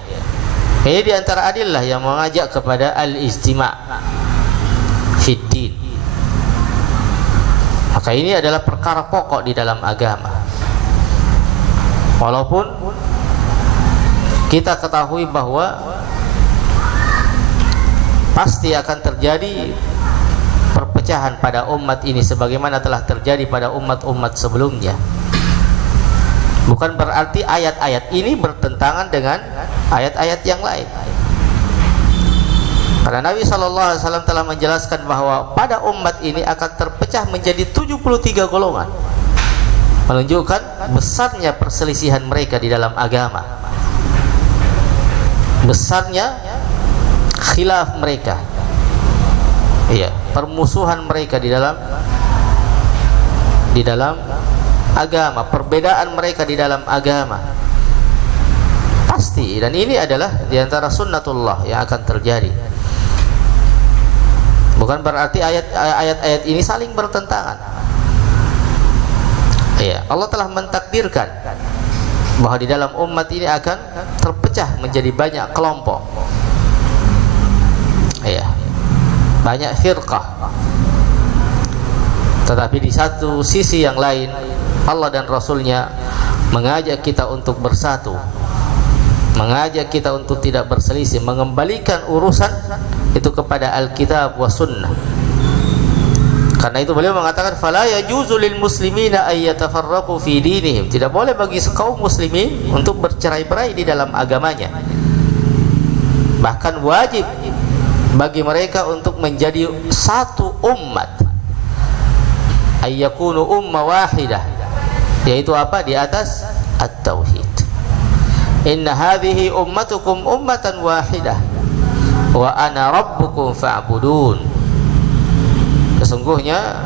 Ini di antara adillah yang mengajak kepada al-ijtima' fid din. Maka ini adalah perkara pokok di dalam agama. Walaupun kita ketahui bahwa pasti akan terjadi perpecahan pada umat ini sebagaimana telah terjadi pada umat-umat sebelumnya. Bukan berarti ayat-ayat ini bertentangan dengan ayat-ayat yang lain. Karena Nabi SAW telah menjelaskan bahwa pada umat ini akan terpecah menjadi 73 golongan, menunjukkan besarnya perselisihan mereka di dalam agama, besarnya khilaf mereka, iya, permusuhan mereka di dalam agama, perbedaan mereka di dalam agama pasti, dan ini adalah diantara sunnatullah yang akan terjadi. Bukan berarti ayat-ayat ini saling bertentangan. Iya, Allah telah mentakdirkan bahwa di dalam umat ini akan terpecah menjadi banyak kelompok. Iya, banyak firqah. Tetapi di satu sisi yang lain, Allah dan Rasulnya mengajak kita untuk bersatu, mengajak kita untuk tidak berselisih, mengembalikan urusan itu kepada Alkitab wa Sunnah. Karena itu beliau mengatakan, fala yajuzu lil muslimina ay yatafarraqu fi dinihim. Tidak boleh bagi kaum muslimin untuk bercerai-berai di dalam agamanya. Bahkan wajib bagi mereka untuk menjadi satu umat, ay yakunu umma wahidah, yaitu apa? Di atas at-tauhid. Inna hadhihi ummatukum ummatan wahidah wa ana rabbukum fa'budun. Sesungguhnya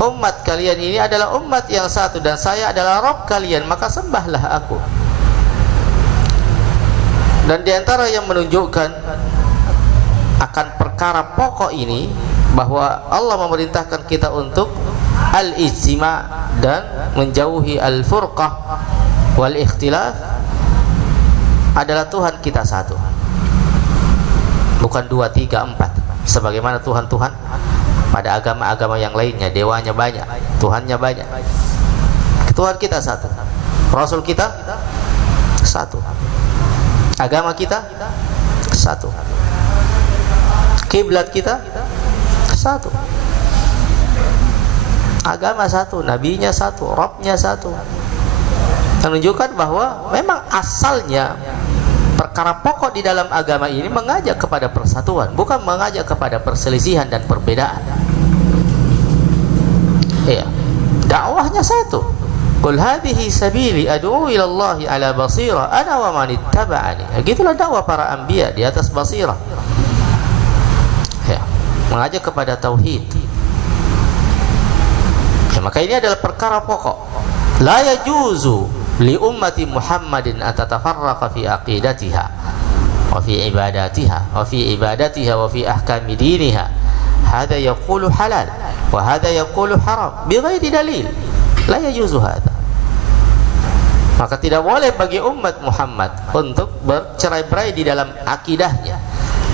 umat kalian ini adalah umat yang satu dan saya adalah Rabb kalian, maka sembahlah aku. Dan diantara yang menunjukkan akan perkara pokok ini bahwa Allah memerintahkan kita untuk al-ijtima' dan menjauhi al-furqah wal ikhtilaf adalah Tuhan kita satu, bukan 2, 3, 4 sebagaimana Tuhan-Tuhan pada agama-agama yang lainnya. Dewanya banyak, Tuhannya banyak. Tuhan kita satu, Rasul kita satu, agama kita satu, kiblat kita satu, agama satu, nabinya satu, Rabbnya satu. Menunjukkan bahwa memang asalnya perkara pokok di dalam agama ini mengajak kepada persatuan, bukan mengajak kepada perselisihan dan perbedaan. Iya, dakwahnya satu. Qul hadhihi sabili ad'u ila Allah ala basira ana wa man ittaba'ani. Gitulah dakwah para anbiya, di atas basirah. Ya, mengajak kepada tauhid. Ya, maka ini adalah perkara pokok. La yajuzu li ummati Muhammadin atatafarraqa fi aqidatiha wa fi ibadatiha wa fi ibadatiha wa fi ahkami diniha. Hadha yaqulu halal wa hadha yaqulu haram bighairi dalil. La yajuzu hadha. Maka tidak boleh bagi umat Muhammad untuk bercerai-berai di dalam akidahnya.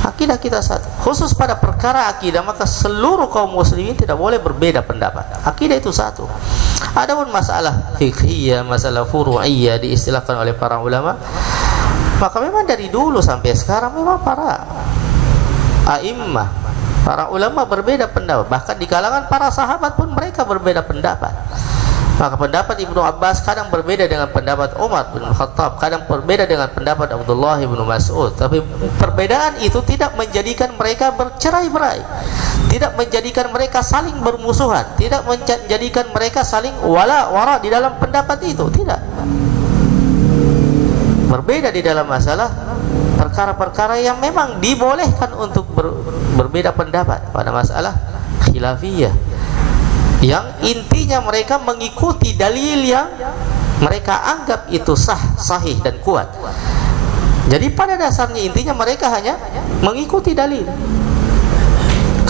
Akidah kita satu. Khusus pada perkara akidah, maka seluruh kaum muslimin tidak boleh berbeda pendapat. Akidah itu satu. Adapun masalah fiqhiyah, masalah furu'iyah diistilahkan oleh para ulama, maka memang dari dulu sampai sekarang memang para a'immah, para ulama berbeda pendapat. Bahkan di kalangan para sahabat pun mereka berbeda pendapat. Maka pendapat Ibnu Abbas kadang berbeda dengan pendapat Umar bin Khattab, kadang berbeda dengan pendapat Abdullah bin Mas'ud. Tapi perbedaan itu tidak menjadikan mereka bercerai-berai, tidak menjadikan mereka saling bermusuhan, tidak menjadikan mereka saling wala-wara di dalam pendapat itu. Tidak. Berbeda di dalam masalah perkara-perkara yang memang dibolehkan untuk berbeda pendapat pada masalah khilafiyah, yang intinya mereka mengikuti dalil yang mereka anggap itu sah, sahih dan kuat. Jadi pada dasarnya intinya mereka hanya mengikuti dalil.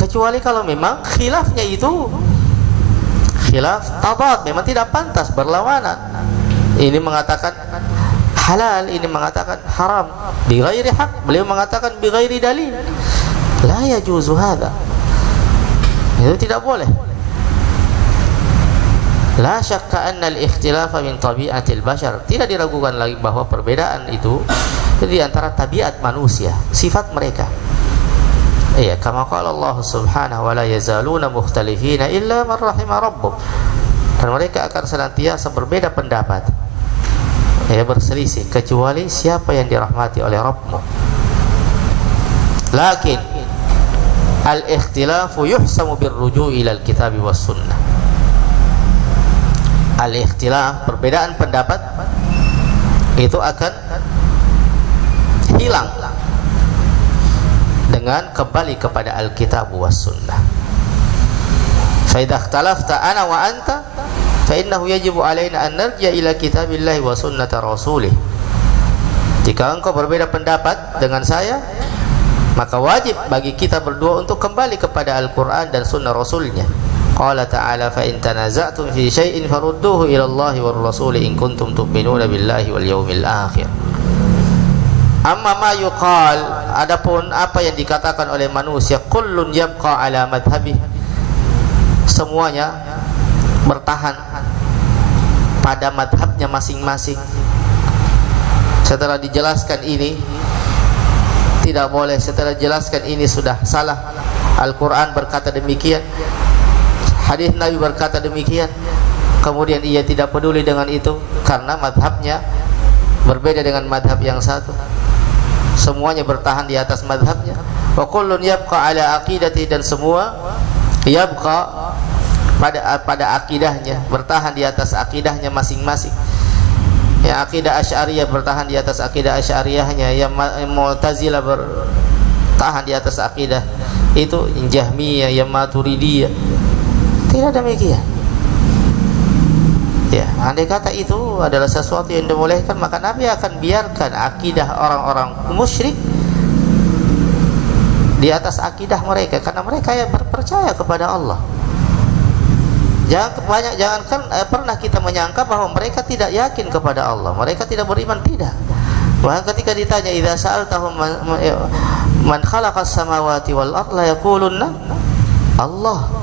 kecuali kalau memang khilafnya itu khilaf tadad, memang tidak pantas, berlawanan. Ini mengatakan halal, ini mengatakan haram, bi ghairi haq, beliau mengatakan bi ghairi dalil. La yajuzu hadza, itu tidak boleh. La syakka anna al-ikhtilafa min tabi'atil bashar, tidak diragukan lagi bahwa perbedaan itu di antara tabiat manusia, sifat mereka. Iya, kama qala Allah subhanahu wa la yazaluna mukhtalifina illa man rahima rabbuk. Dan mereka akan senantiasa berbeda pendapat, ya, berselisih, kecuali siapa yang dirahmati oleh Rabbmu. Lakin al-ikhtilafu yuhsamu birruju' ila al-kitab was sunnah. Al-ikhtilaf, perbedaan pendapat, itu akan hilang dengan kembali kepada Alkitab was sunnah. Fa idza ikhtalafta ana wa anta fa innahu yajibu alaina an narji'a ila kitabillahi wa sunnati rasulih. Jika engkau berbeda pendapat dengan saya, maka wajib bagi kita berdua untuk kembali kepada Al-Qur'an dan sunnah rasulnya. Qala ta'ala fa in tanaza'tum fi syai'in farudduhu ila Allahi war rasul in kuntum tu'minuna billahi wal yawmil akhir. Amma ma yuqal, adapun apa yang dikatakan oleh manusia, kullun yabqa ala madhhabih, semuanya bertahan pada madhabnya masing-masing. Setelah dijelaskan ini tidak boleh, setelah dijelaskan ini sudah salah, Al-Quran berkata demikian, hadis Nabi berkata demikian, kemudian ia tidak peduli dengan itu karena madhabnya berbeda dengan madhab yang satu. Semuanya bertahan di atas madhabnya. Wa kullun yabqa ala aqidati, dan semua yabqa pada akidahnya, bertahan di atas akidahnya masing-masing. Yang akidah Asy'ariyah bertahan di atas akidah Asy'ariyahnya, yang Mu'tazilah bertahan di atas akidah itu, Jahmiyah, yang Maturidiyah. Tidak demikian. Ya, andai kata itu adalah sesuatu yang dibolehkan, maka Nabi akan biarkan akidah orang-orang musyrik di atas akidah mereka, karena mereka yang percaya kepada Allah. Jangankan pernah kita menyangka bahwa mereka tidak yakin kepada Allah, mereka tidak beriman, tidak. Bahkan ketika ditanya idza sa'altahum man khalaqas samawati wal ardh la yaqulunna Allah.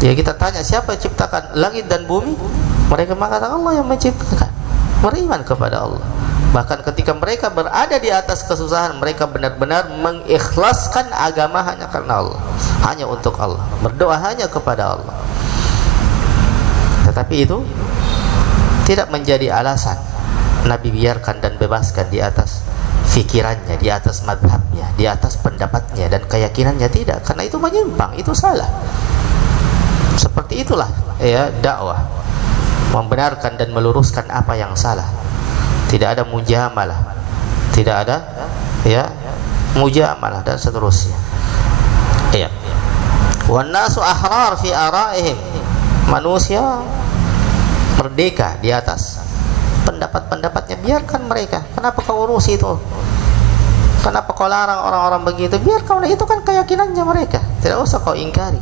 Ya, kita tanya siapa yang ciptakan langit dan bumi, mereka mengatakan Allah yang menciptakan, beriman kepada Allah. Bahkan ketika mereka berada di atas kesusahan, mereka benar-benar mengikhlaskan agama hanya karena Allah, hanya untuk Allah, berdoa hanya kepada Allah. Tetapi itu tidak menjadi alasan Nabi biarkan dan bebaskan di atas fikirannya, di atas madhabnya, di atas pendapatnya dan keyakinannya, tidak, karena itu menyimpang, itu salah. Seperti itulah ya dakwah, membenarkan dan meluruskan apa yang salah. Tidak ada mujamalah, tidak ada ya mujamalah dan seterusnya. Ya. Wan nasu ahrar fi ara'ihim, manusia merdeka di atas pendapat-pendapatnya, biarkan mereka. Kenapa kau urus itu? Kenapa kau larang orang-orang begitu? Biarkan, itu kan keyakinannya mereka, tidak usah kau ingkari.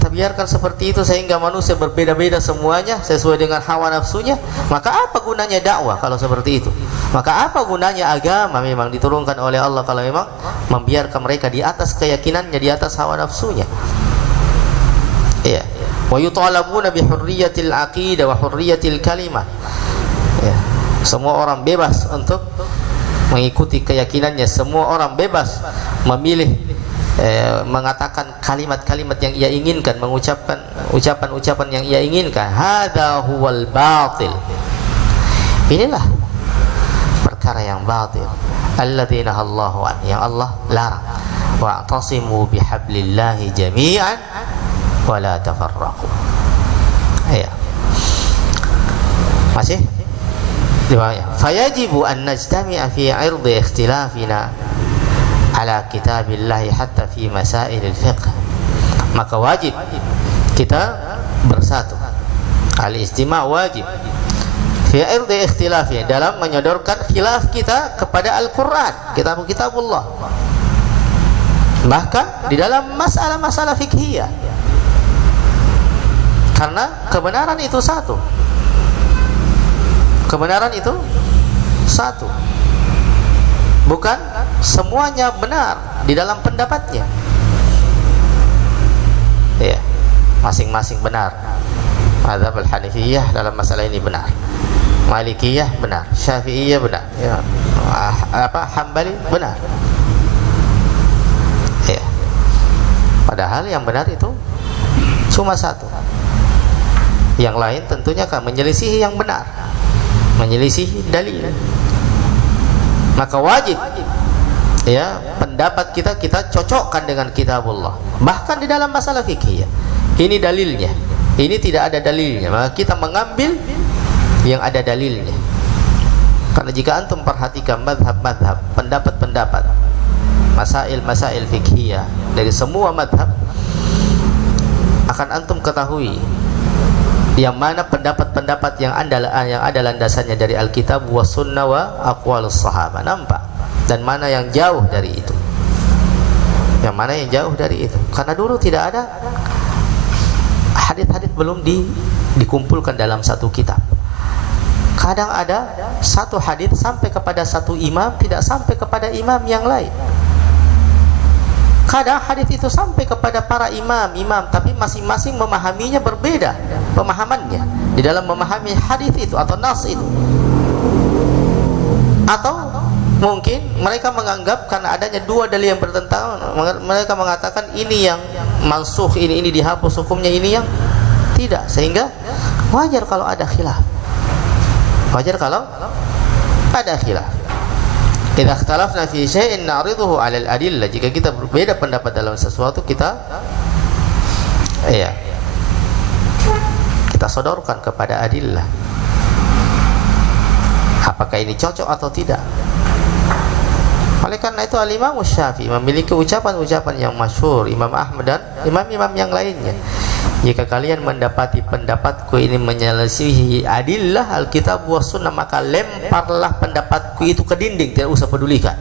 Kita biarkan seperti itu sehingga manusia berbeda-beda semuanya sesuai dengan hawa nafsunya. Maka apa gunanya dakwah kalau seperti itu? Maka apa gunanya agama memang diturunkan oleh Allah kalau memang membiarkan mereka di atas keyakinannya, di atas hawa nafsunya? Ya. Wa yutalabuna bi hurriyatil aqidah wa hurriyatil kalimah. Ya. Semua orang bebas untuk mengikuti keyakinannya, semua orang bebas memilih mengatakan kalimat-kalimat yang ia inginkan, mengucapkan ucapan-ucapan yang ia inginkan. Hadza huwal batil. Inilah perkara yang batil. Alladzina Allahu an, yang Allah larang. Wa'tasimu bihablillahi jami'an wa la tafarraqu. Ya. Masih? Fayajibu an najtami'a fi 'irdi ikhtilafina ala kitabillahi hatta fi masailil fiqh. Maka wajib kita bersatu, al-istima' wajib fi irdi ikhtilafnya, dalam menyodorkan khilaf kita kepada Al-Quran, kitabullah. bahkan di dalam masalah-masalah fikhiyah, karena kebenaran itu satu. Kebenaran itu satu, bukan semuanya benar di dalam pendapatnya. Ya, masing-masing benar. Mazhab al-Hanifiyah dalam masalah ini benar, Malikiyah benar, Syafi'iyah benar, ya. Hambali benar. Ya. Padahal yang benar itu cuma satu. Yang lain tentunya akan menyelisihi yang benar, menyelisihi dalil. Maka wajib, ya, pendapat kita cocokkan dengan kitabullah. Bahkan di dalam masalah fikih, ini dalilnya, ini tidak ada dalilnya, maka kita mengambil yang ada dalilnya. Karena jika antum perhatikan madhab-madhab, pendapat-pendapat, masail-masail fikhiyah dari semua madhab, akan antum ketahui yang mana pendapat-pendapat yang ada landasannya dari Alkitab wa sunnah wa aqwalus sahabah, nampak, dan mana yang jauh dari itu, yang mana yang jauh dari itu. Karena dulu tidak ada hadis-hadis, belum dikumpulkan dalam satu kitab. Kadang ada satu hadis sampai kepada satu imam, tidak sampai kepada imam yang lain. Kadang hadis itu sampai kepada para imam, tapi masing-masing memahaminya berbeda pemahamannya di dalam memahami hadis itu atau nas itu. Atau mungkin mereka menganggap karena adanya dua dalil yang bertentangan, mereka mengatakan ini yang mansukh, ini dihapus hukumnya, ini yang tidak. Sehingga wajar kalau ada khilaf. Wajar kalau ada khilaf. Idza ikhtalafna fi syai'in na'riduhu 'alal adillah. Jika kita berbeda pendapat dalam sesuatu, kita sodorkan kepada adillah. Apakah ini cocok atau tidak? Oleh karena itu Al-Imam Syafi'i memiliki ucapan-ucapan yang masyhur, Imam Ahmad dan imam-imam yang lainnya. Jika kalian mendapati pendapatku ini menyelisihi adillah Alkitab wa sunnah, maka lemparlah pendapatku itu ke dinding, tidak usah pedulikan.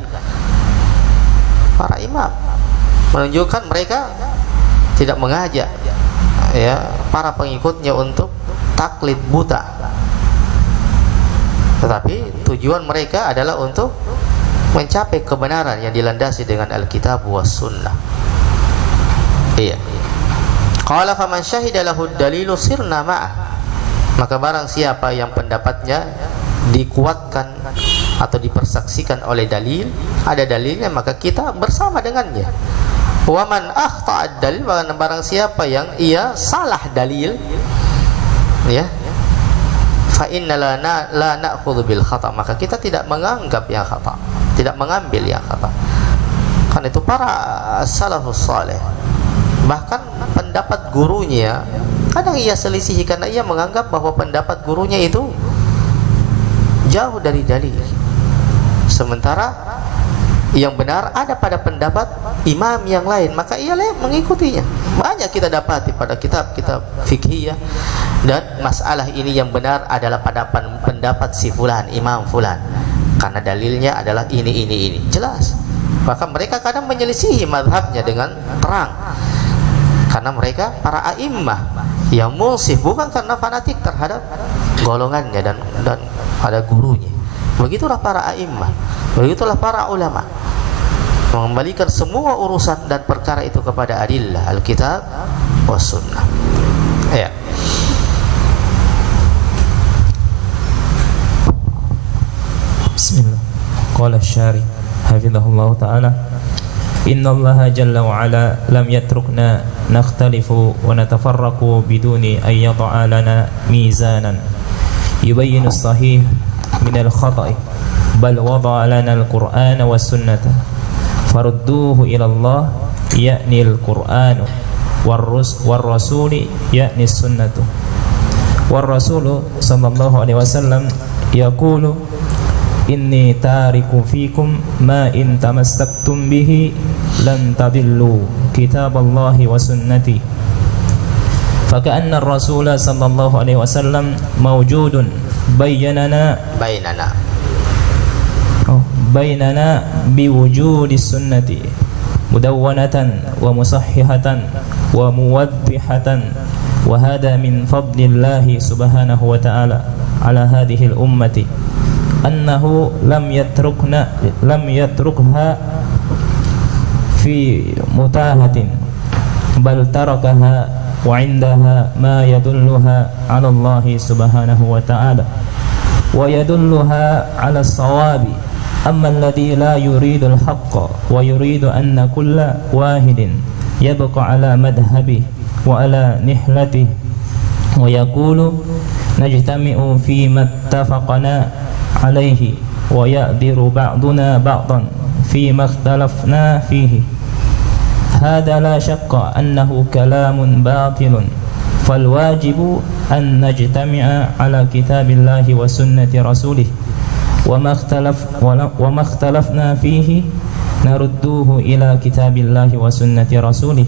Para imam menunjukkan mereka tidak mengajak, ya, para pengikutnya untuk taklid buta, tetapi tujuan mereka adalah untuk mencapai kebenaran yang dilandasi dengan Alkitab wa sunnah. Iya. Qala faman syahida lahu dalilu sirna ma'ah. Maka barang siapa yang pendapatnya dikuatkan atau dipersaksikan oleh dalil, ada dalilnya, maka kita bersama dengannya. Wa man akhta'ad dalil, barang siapa yang ia salah dalil, ya, fa inna la na'khudhu bil khata', maka kita tidak menganggap yang khata', tidak mengambil yang khata'. Kan itu para salafus saleh, bahkan pendapat gurunya kadang ia selisihi karena ia menganggap bahwa pendapat gurunya itu jauh dari dalil, sementara yang benar ada pada pendapat imam yang lain, maka ia mengikutinya. Banyak kita dapati pada kitab-kitab fikih, dan masalah ini yang benar adalah pada pendapat si fulan, imam fulan, karena dalilnya adalah ini jelas. Maka mereka kadang menyelisihi mazhabnya dengan terang, karena mereka para a'immah yang munsif, bukan karena fanatik terhadap golongannya dan pada gurunya. Begitulah para a'immah, begitulah para ulama, mengembalikan semua urusan dan perkara itu kepada adillah Alkitab was sunnah. Ya. Bismillah. Qala asy-syari hafizahullah ta'ala, innallaha jalla wa ala lam yatrukna nakhtalifu wa natafarraqu biduni an yad'a lana mizanan yubayyinu as-sahih min al-khata'i, bal wada'a lana al-Qur'ana was-sunnata farudduhu ila Allah, ya'ni al-Qur'anu war-rasuli, ya'ni as-sunnatu. War-rasulu sallallahu alaihi wasallam yaqulu inni tariku fikum ma in tamassaktum bihi lan tadillu kitaballahi wa sunnati. Faka'anna ar-rasul sallallahu alaihi wasallam mawjudun bainana biwujudi sunnati مدونة ومصححة وموضحة. وهذا من فضل الله سبحانه وتعالى على هذه الأمة أنه لم يتركها في متاهة، بل تركها وعندها ما يدلها على الله سبحانه وتعالى ويدلها على الصواب. أما الذي لا يريد الحق ويريد أن كل واحد يبقى على مذهبه وعلى نحلته ويقول نجتمع فيما اتفقنا عليه ويأذر بعضنا بعضا فيما اختلفنا فيه، هذا لا شك أنه كلام باطل. فالواجب أن نجتمع على كتاب الله وسنة رسوله، وما اختلفنا فيه نردوه إلى كتاب الله وسنة رسوله،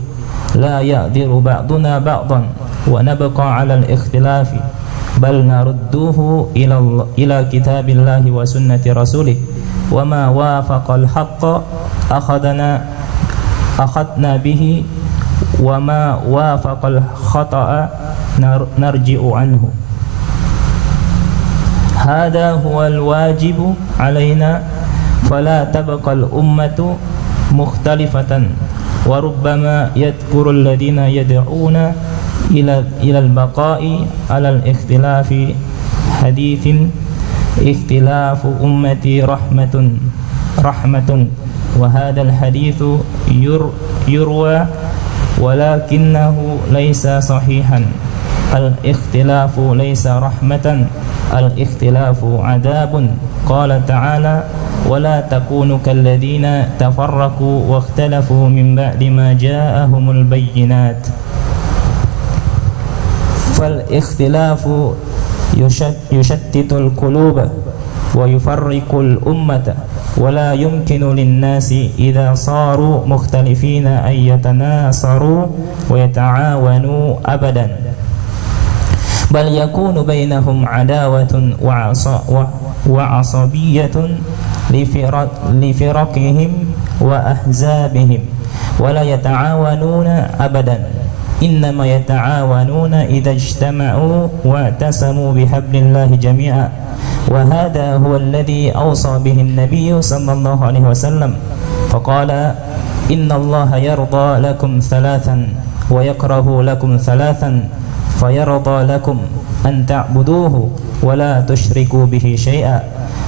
لا يأذر بعضنا بعضا ونبقى على الاختلاف، بل نردوه إلى كتاب الله وسنة رسوله. وما وافق الحق أخذنا به، وما وافق الخطأ نرجع عنه. هذا هو الواجب علينا، فلا تبقى الأمة مختلفة. وربما يذكر الذين يدعون إلى البقاء على الاختلاف حديث اختلاف أمتي رحمة، وهذا الحديث يروى ولكنه ليس صحيحا. الاختلاف ليس رحمة، الاختلاف عذاب. قال تعالى ولا تكونوا كالذين تفرقوا واختلفوا من بعد ما جاءهم البينات. فالاختلاف يشتت القلوب ويفرق الأمة، ولا يمكن للناس إذا صاروا مختلفين أن يتناصروا ويتعاونوا أبدا، بل يكون بينهم عداوة وعصبية لفرقهم وأحزابهم، ولا يتعاونون أبدا، إنما يتعاونون إذا اجتمعوا واعتصموا بحبل الله جميعا. وهذا هو الذي أوصى به النبي صلى الله عليه وسلم، فقال إن الله يرضى لكم ثلاثا ويكره لكم ثلاثا، فيرضى لكم أن تعبدوه ولا تشركوا به شيئا،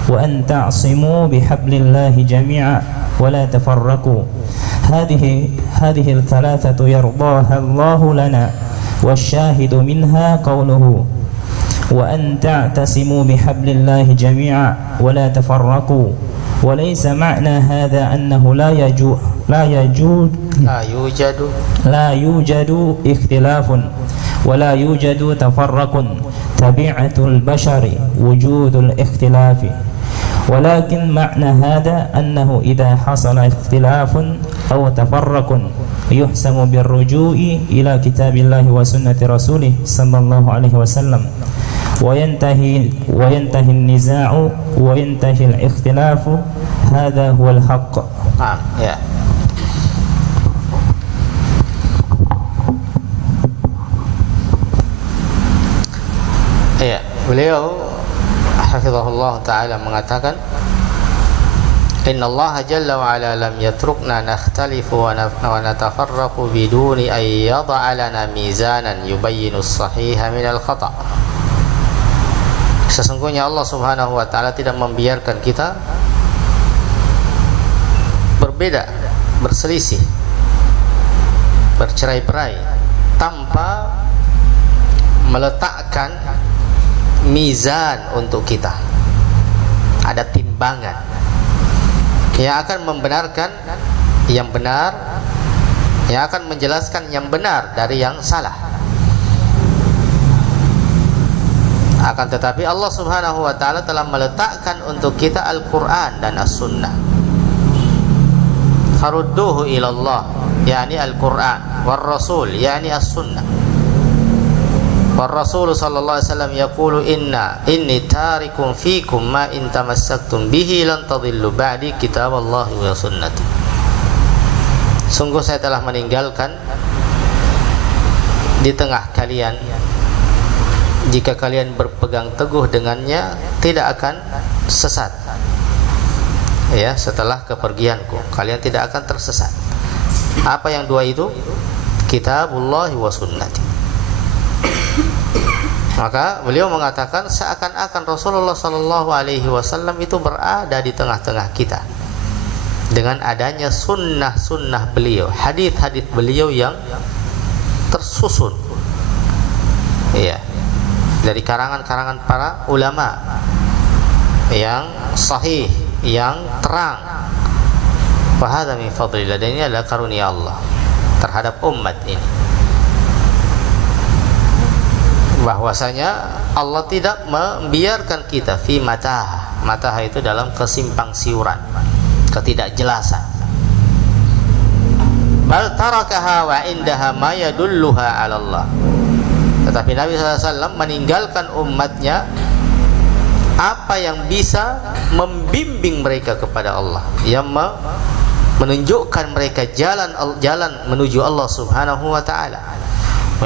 وأن تعصموا بحبل الله جميعا ولا تفرقوا. هذه الثلاثة يرضاها الله لنا، والشاهد منها قوله وأن تعتصموا بحبل الله جميعا ولا تفرقوا. وليس معنى هذا أنه لا يوجد اختلاف ولا يوجد تفرق. طبيعة البشر وجود الاختلاف، ولكن معنى هذا أنه إذا حصل اختلاف أو تفرق يحسم بالرجوع إلى كتاب الله وسنة رسوله صلى الله عليه وسلم، وينتهي النزاع وينتهي الاختلاف. هذا هو الحق. Ya. Iya, beliau hafizahullah ta'ala mengatakan Inna Allah jalla wa ala lam yatrukna nakhtalifu wa natafarraqu biduni an yada'a lana mizanan yubayyinu as-sahiha minal khata'. Sesungguhnya Allah subhanahu wa ta'ala tidak membiarkan kita berbeda, berselisih, bercerai-berai tanpa meletakkan mizan untuk kita. Ada timbangan yang akan membenarkan yang benar, yang akan menjelaskan yang benar dari yang salah. Akan tetapi Allah subhanahu wa ta'ala telah meletakkan untuk kita Al-Quran dan As-Sunnah. Farudduhu ilallah, yakni Al-Quran, wal Rasul, yakni As-Sunnah. Wal Rasul sallallahu alaihi wasallam yaqulu inni tarikum fikum ma in tamassaktum bihi lan tadillu ba'di kitab Allah wa sunnati. sungguh saya telah meninggalkan di tengah kalian, jika kalian berpegang teguh dengannya tidak akan sesat. Ya, setelah kepergianku kalian tidak akan tersesat. Apa yang dua itu? Kitabullah wa sunnati. Maka beliau mengatakan seakan-akan Rasulullah sallallahu alaihi wasallam itu berada di tengah-tengah kita dengan adanya sunnah-sunnah beliau, hadis-hadis beliau yang tersusun, ya, dari karangan-karangan para ulama yang sahih, yang terang. Fahadha min fadlillah, dan ini adalah karunia Allah terhadap umat ini, bahwasanya Allah tidak membiarkan kita fi mataha itu dalam kesimpang siuran, ketidakjelasan. Bal tarakaha wa indaha ma yadulluha 'ala Allah. Tetapi Nabi SAW meninggalkan umatnya apa yang bisa membimbing mereka kepada Allah, yang menunjukkan mereka jalan menuju Allah Subhanahu wa taala. Wa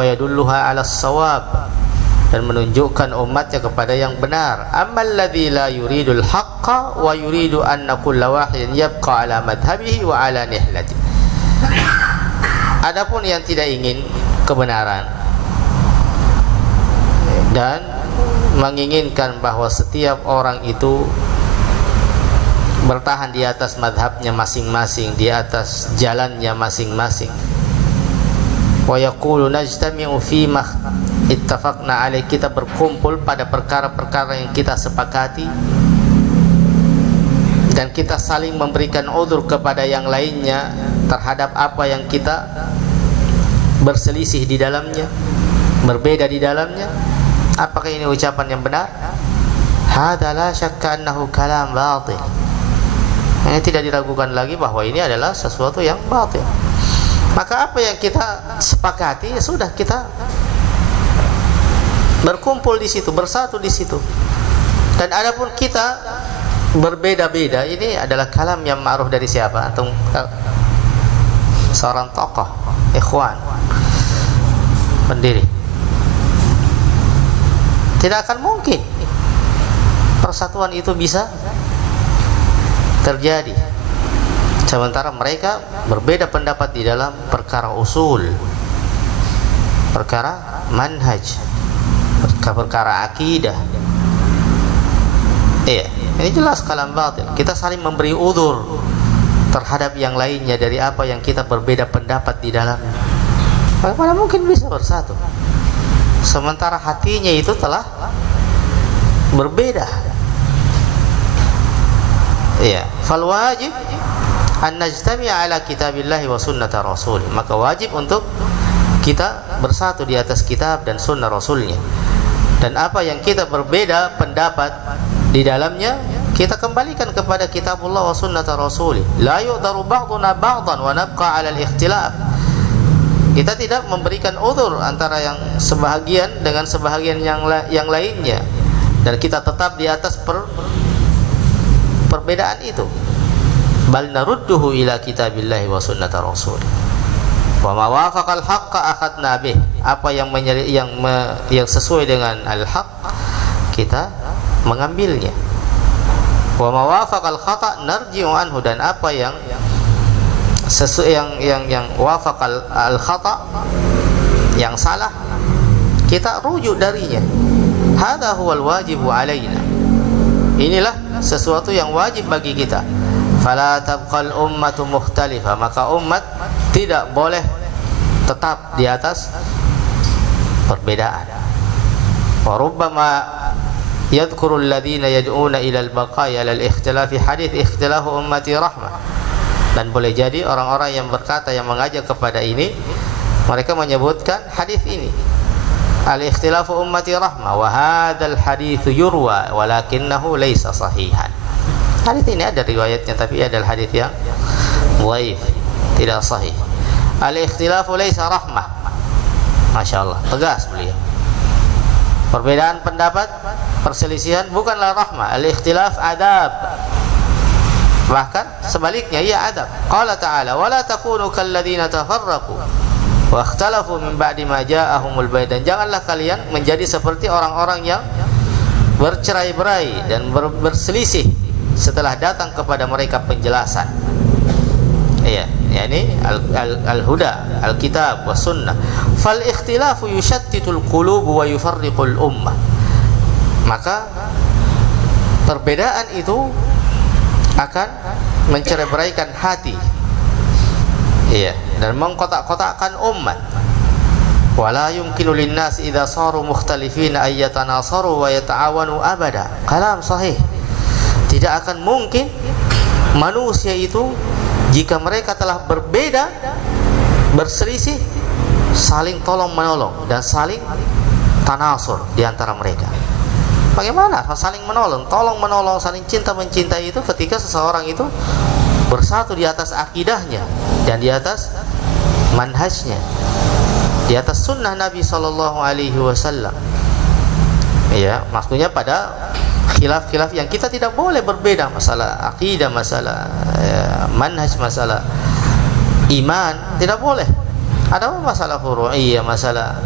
yadulluha 'ala as-shawab, dan menunjukkan umatnya kepada yang benar. Ammal ladzi la yuridul haqqa wa yuridu anna kulla wahidin yabqa 'ala madhhabihi wa 'ala nihlati. Adapun yang tidak ingin kebenaran dan menginginkan bahwa setiap orang itu bertahan di atas madhabnya masing-masing, di atas jalannya masing-masing. Wa yaqulu najtami'u fi ma ittafaqna alaih, kita berkumpul pada perkara-perkara yang kita sepakati, dan kita saling memberikan udzur kepada yang lainnya terhadap apa yang kita berselisih di dalamnya, berbeda di dalamnya. Apakah ini ucapan yang benar? Hadza la syakka annahu kalam batil. Ini tidak diragukan lagi bahwa ini adalah sesuatu yang batil. Maka apa yang kita sepakati, ya sudah, kita berkumpul di situ, bersatu di situ. Dan adapun kita berbeda-beda, ini adalah kalam yang ma'ruf dari siapa? Antum seorang tokoh ikhwan, pendiri. Tidak akan mungkin persatuan itu bisa terjadi sementara mereka berbeda pendapat di dalam perkara usul, perkara manhaj, perkara akidah. Iya, ini jelas kalam batil. Kita saling memberi udzur terhadap yang lainnya dari apa yang kita berbeda pendapat di dalamnya. Bagaimana mungkin bisa bersatu sementara hatinya itu telah berbeda? Iya, fal wajib an najtami'a ala kitabillahi wa sunnati rasul. Maka wajib untuk kita bersatu di atas kitab dan sunnah rasulnya, dan apa yang kita berbeda pendapat di dalamnya kita kembalikan kepada kitabullah wa sunnati rasul. La yu'daru ba'duna ba'dan wa nabqa 'ala al-ikhtilaf. Kita tidak memberikan udzur antara yang sebahagian dengan sebahagian yang lainnya, dan kita tetap di atas perbedaan itu. Bal narudduhu ila kitabillahi wa sunnati rasul. Wa ma wafaqal haqqa akhadna bih. Apa yang sesuai dengan al-haq, kita mengambilnya. Wa ma wafaqal khata' narji'u anhu, dan apa yang wafaqal al-khata', yang salah, kita rujuk darinya. Hadza huwal wajibu alaina. Inilah sesuatu yang wajib bagi kita. Fala tabqal ummatu mukhtalifah, maka umat tidak boleh tetap di atas perbedaan. Wa rubbama yadhkuru alladhina yad'una ila al-baqaya lal ikhtilafi hadits ikhtilafu ummati rahmah. Dan boleh jadi orang-orang yang berkata, yang mengajak kepada ini, mereka menyebutkan hadis ini, al-ikhtilafu ummati rahmah, wa hadzal hadits yurwa walakinnahu laysa sahihan. Hadis ini ada riwayatnya, tapi adalah hadis yang dhaif, tidak sahih. Al-ikhtilafu laysa rahmah. Masya Allah, tegas beliau. Perbedaan pendapat, perselisihan bukanlah rahmah. Al-ikhtilaf adab. Bahkan sebaliknya ia adab. Qala ta'ala wala takunu kalladzina tafarraqu wa ikhtalafu min ba'di ma ja'ahumul bayyin. Janganlah kalian menjadi seperti orang-orang yang bercerai-berai dan berselisih setelah datang kepada mereka penjelasan. Iya, yakni al-huda, al-kitab was sunnah. Fal ikhtilafu yushattitul qulub wa yufarriqul ummah. Maka perbedaan itu akan mencerai-beraikan hati, iya, dan mengkotak-kotakkan umat. Wala yumkinu linnas idza saru mukhtalifina ay yatanasaru wa yata'awanu abada. Kalam sahih. Tidak akan mungkin manusia itu jika mereka telah berbeda, berselisih, saling tolong menolong dan saling tanasur di antara mereka. Bagaimana saling menolong, tolong menolong, saling cinta mencintai itu ketika seseorang itu bersatu di atas akidahnya dan di atas manhajnya, di atas sunnah Nabi Sallallahu Alaihi Wasallam. Ya, maksudnya pada khilaf-khilaf yang kita tidak boleh berbeda, masalah akidah, masalah manhaj, masalah iman, tidak boleh. Ada masalah furu'iyah, masalah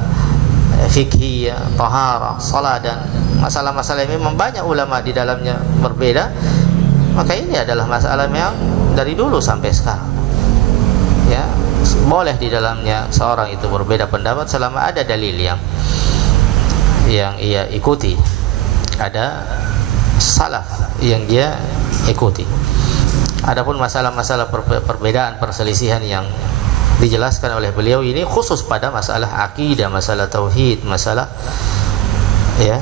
fikhiyah, taharah, salat, dan masalah-masalah yang memang banyak ulama di dalamnya berbeda. Maka ini adalah masalah yang dari dulu sampai sekarang, ya, boleh di dalamnya seorang itu berbeda pendapat selama ada dalil yang ia ikuti, ada salaf yang dia ikuti. Adapun masalah-masalah perbedaan, perselisihan yang dijelaskan oleh beliau ini khusus pada masalah akidah, masalah tauhid, masalah, ya,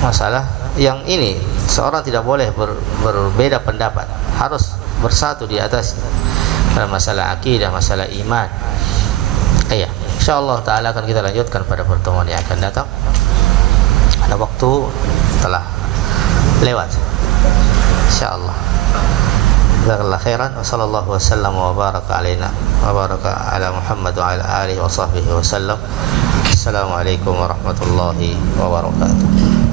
masalah yang ini seorang tidak boleh berbeda pendapat, harus bersatu di atas dalam masalah akidah, masalah iman. Iya, insyaallah taala akan kita lanjutkan pada pertemuan yang akan datang. Ada waktu telah lewat, insyaallah. Jazakallahu khairan wa sallallahu wasallam wa baraka alaina wa baraka ala Muhammad wa ala alihi wa sahbihi wasallam. Assalamualaikum warahmatullahi wabarakatuh.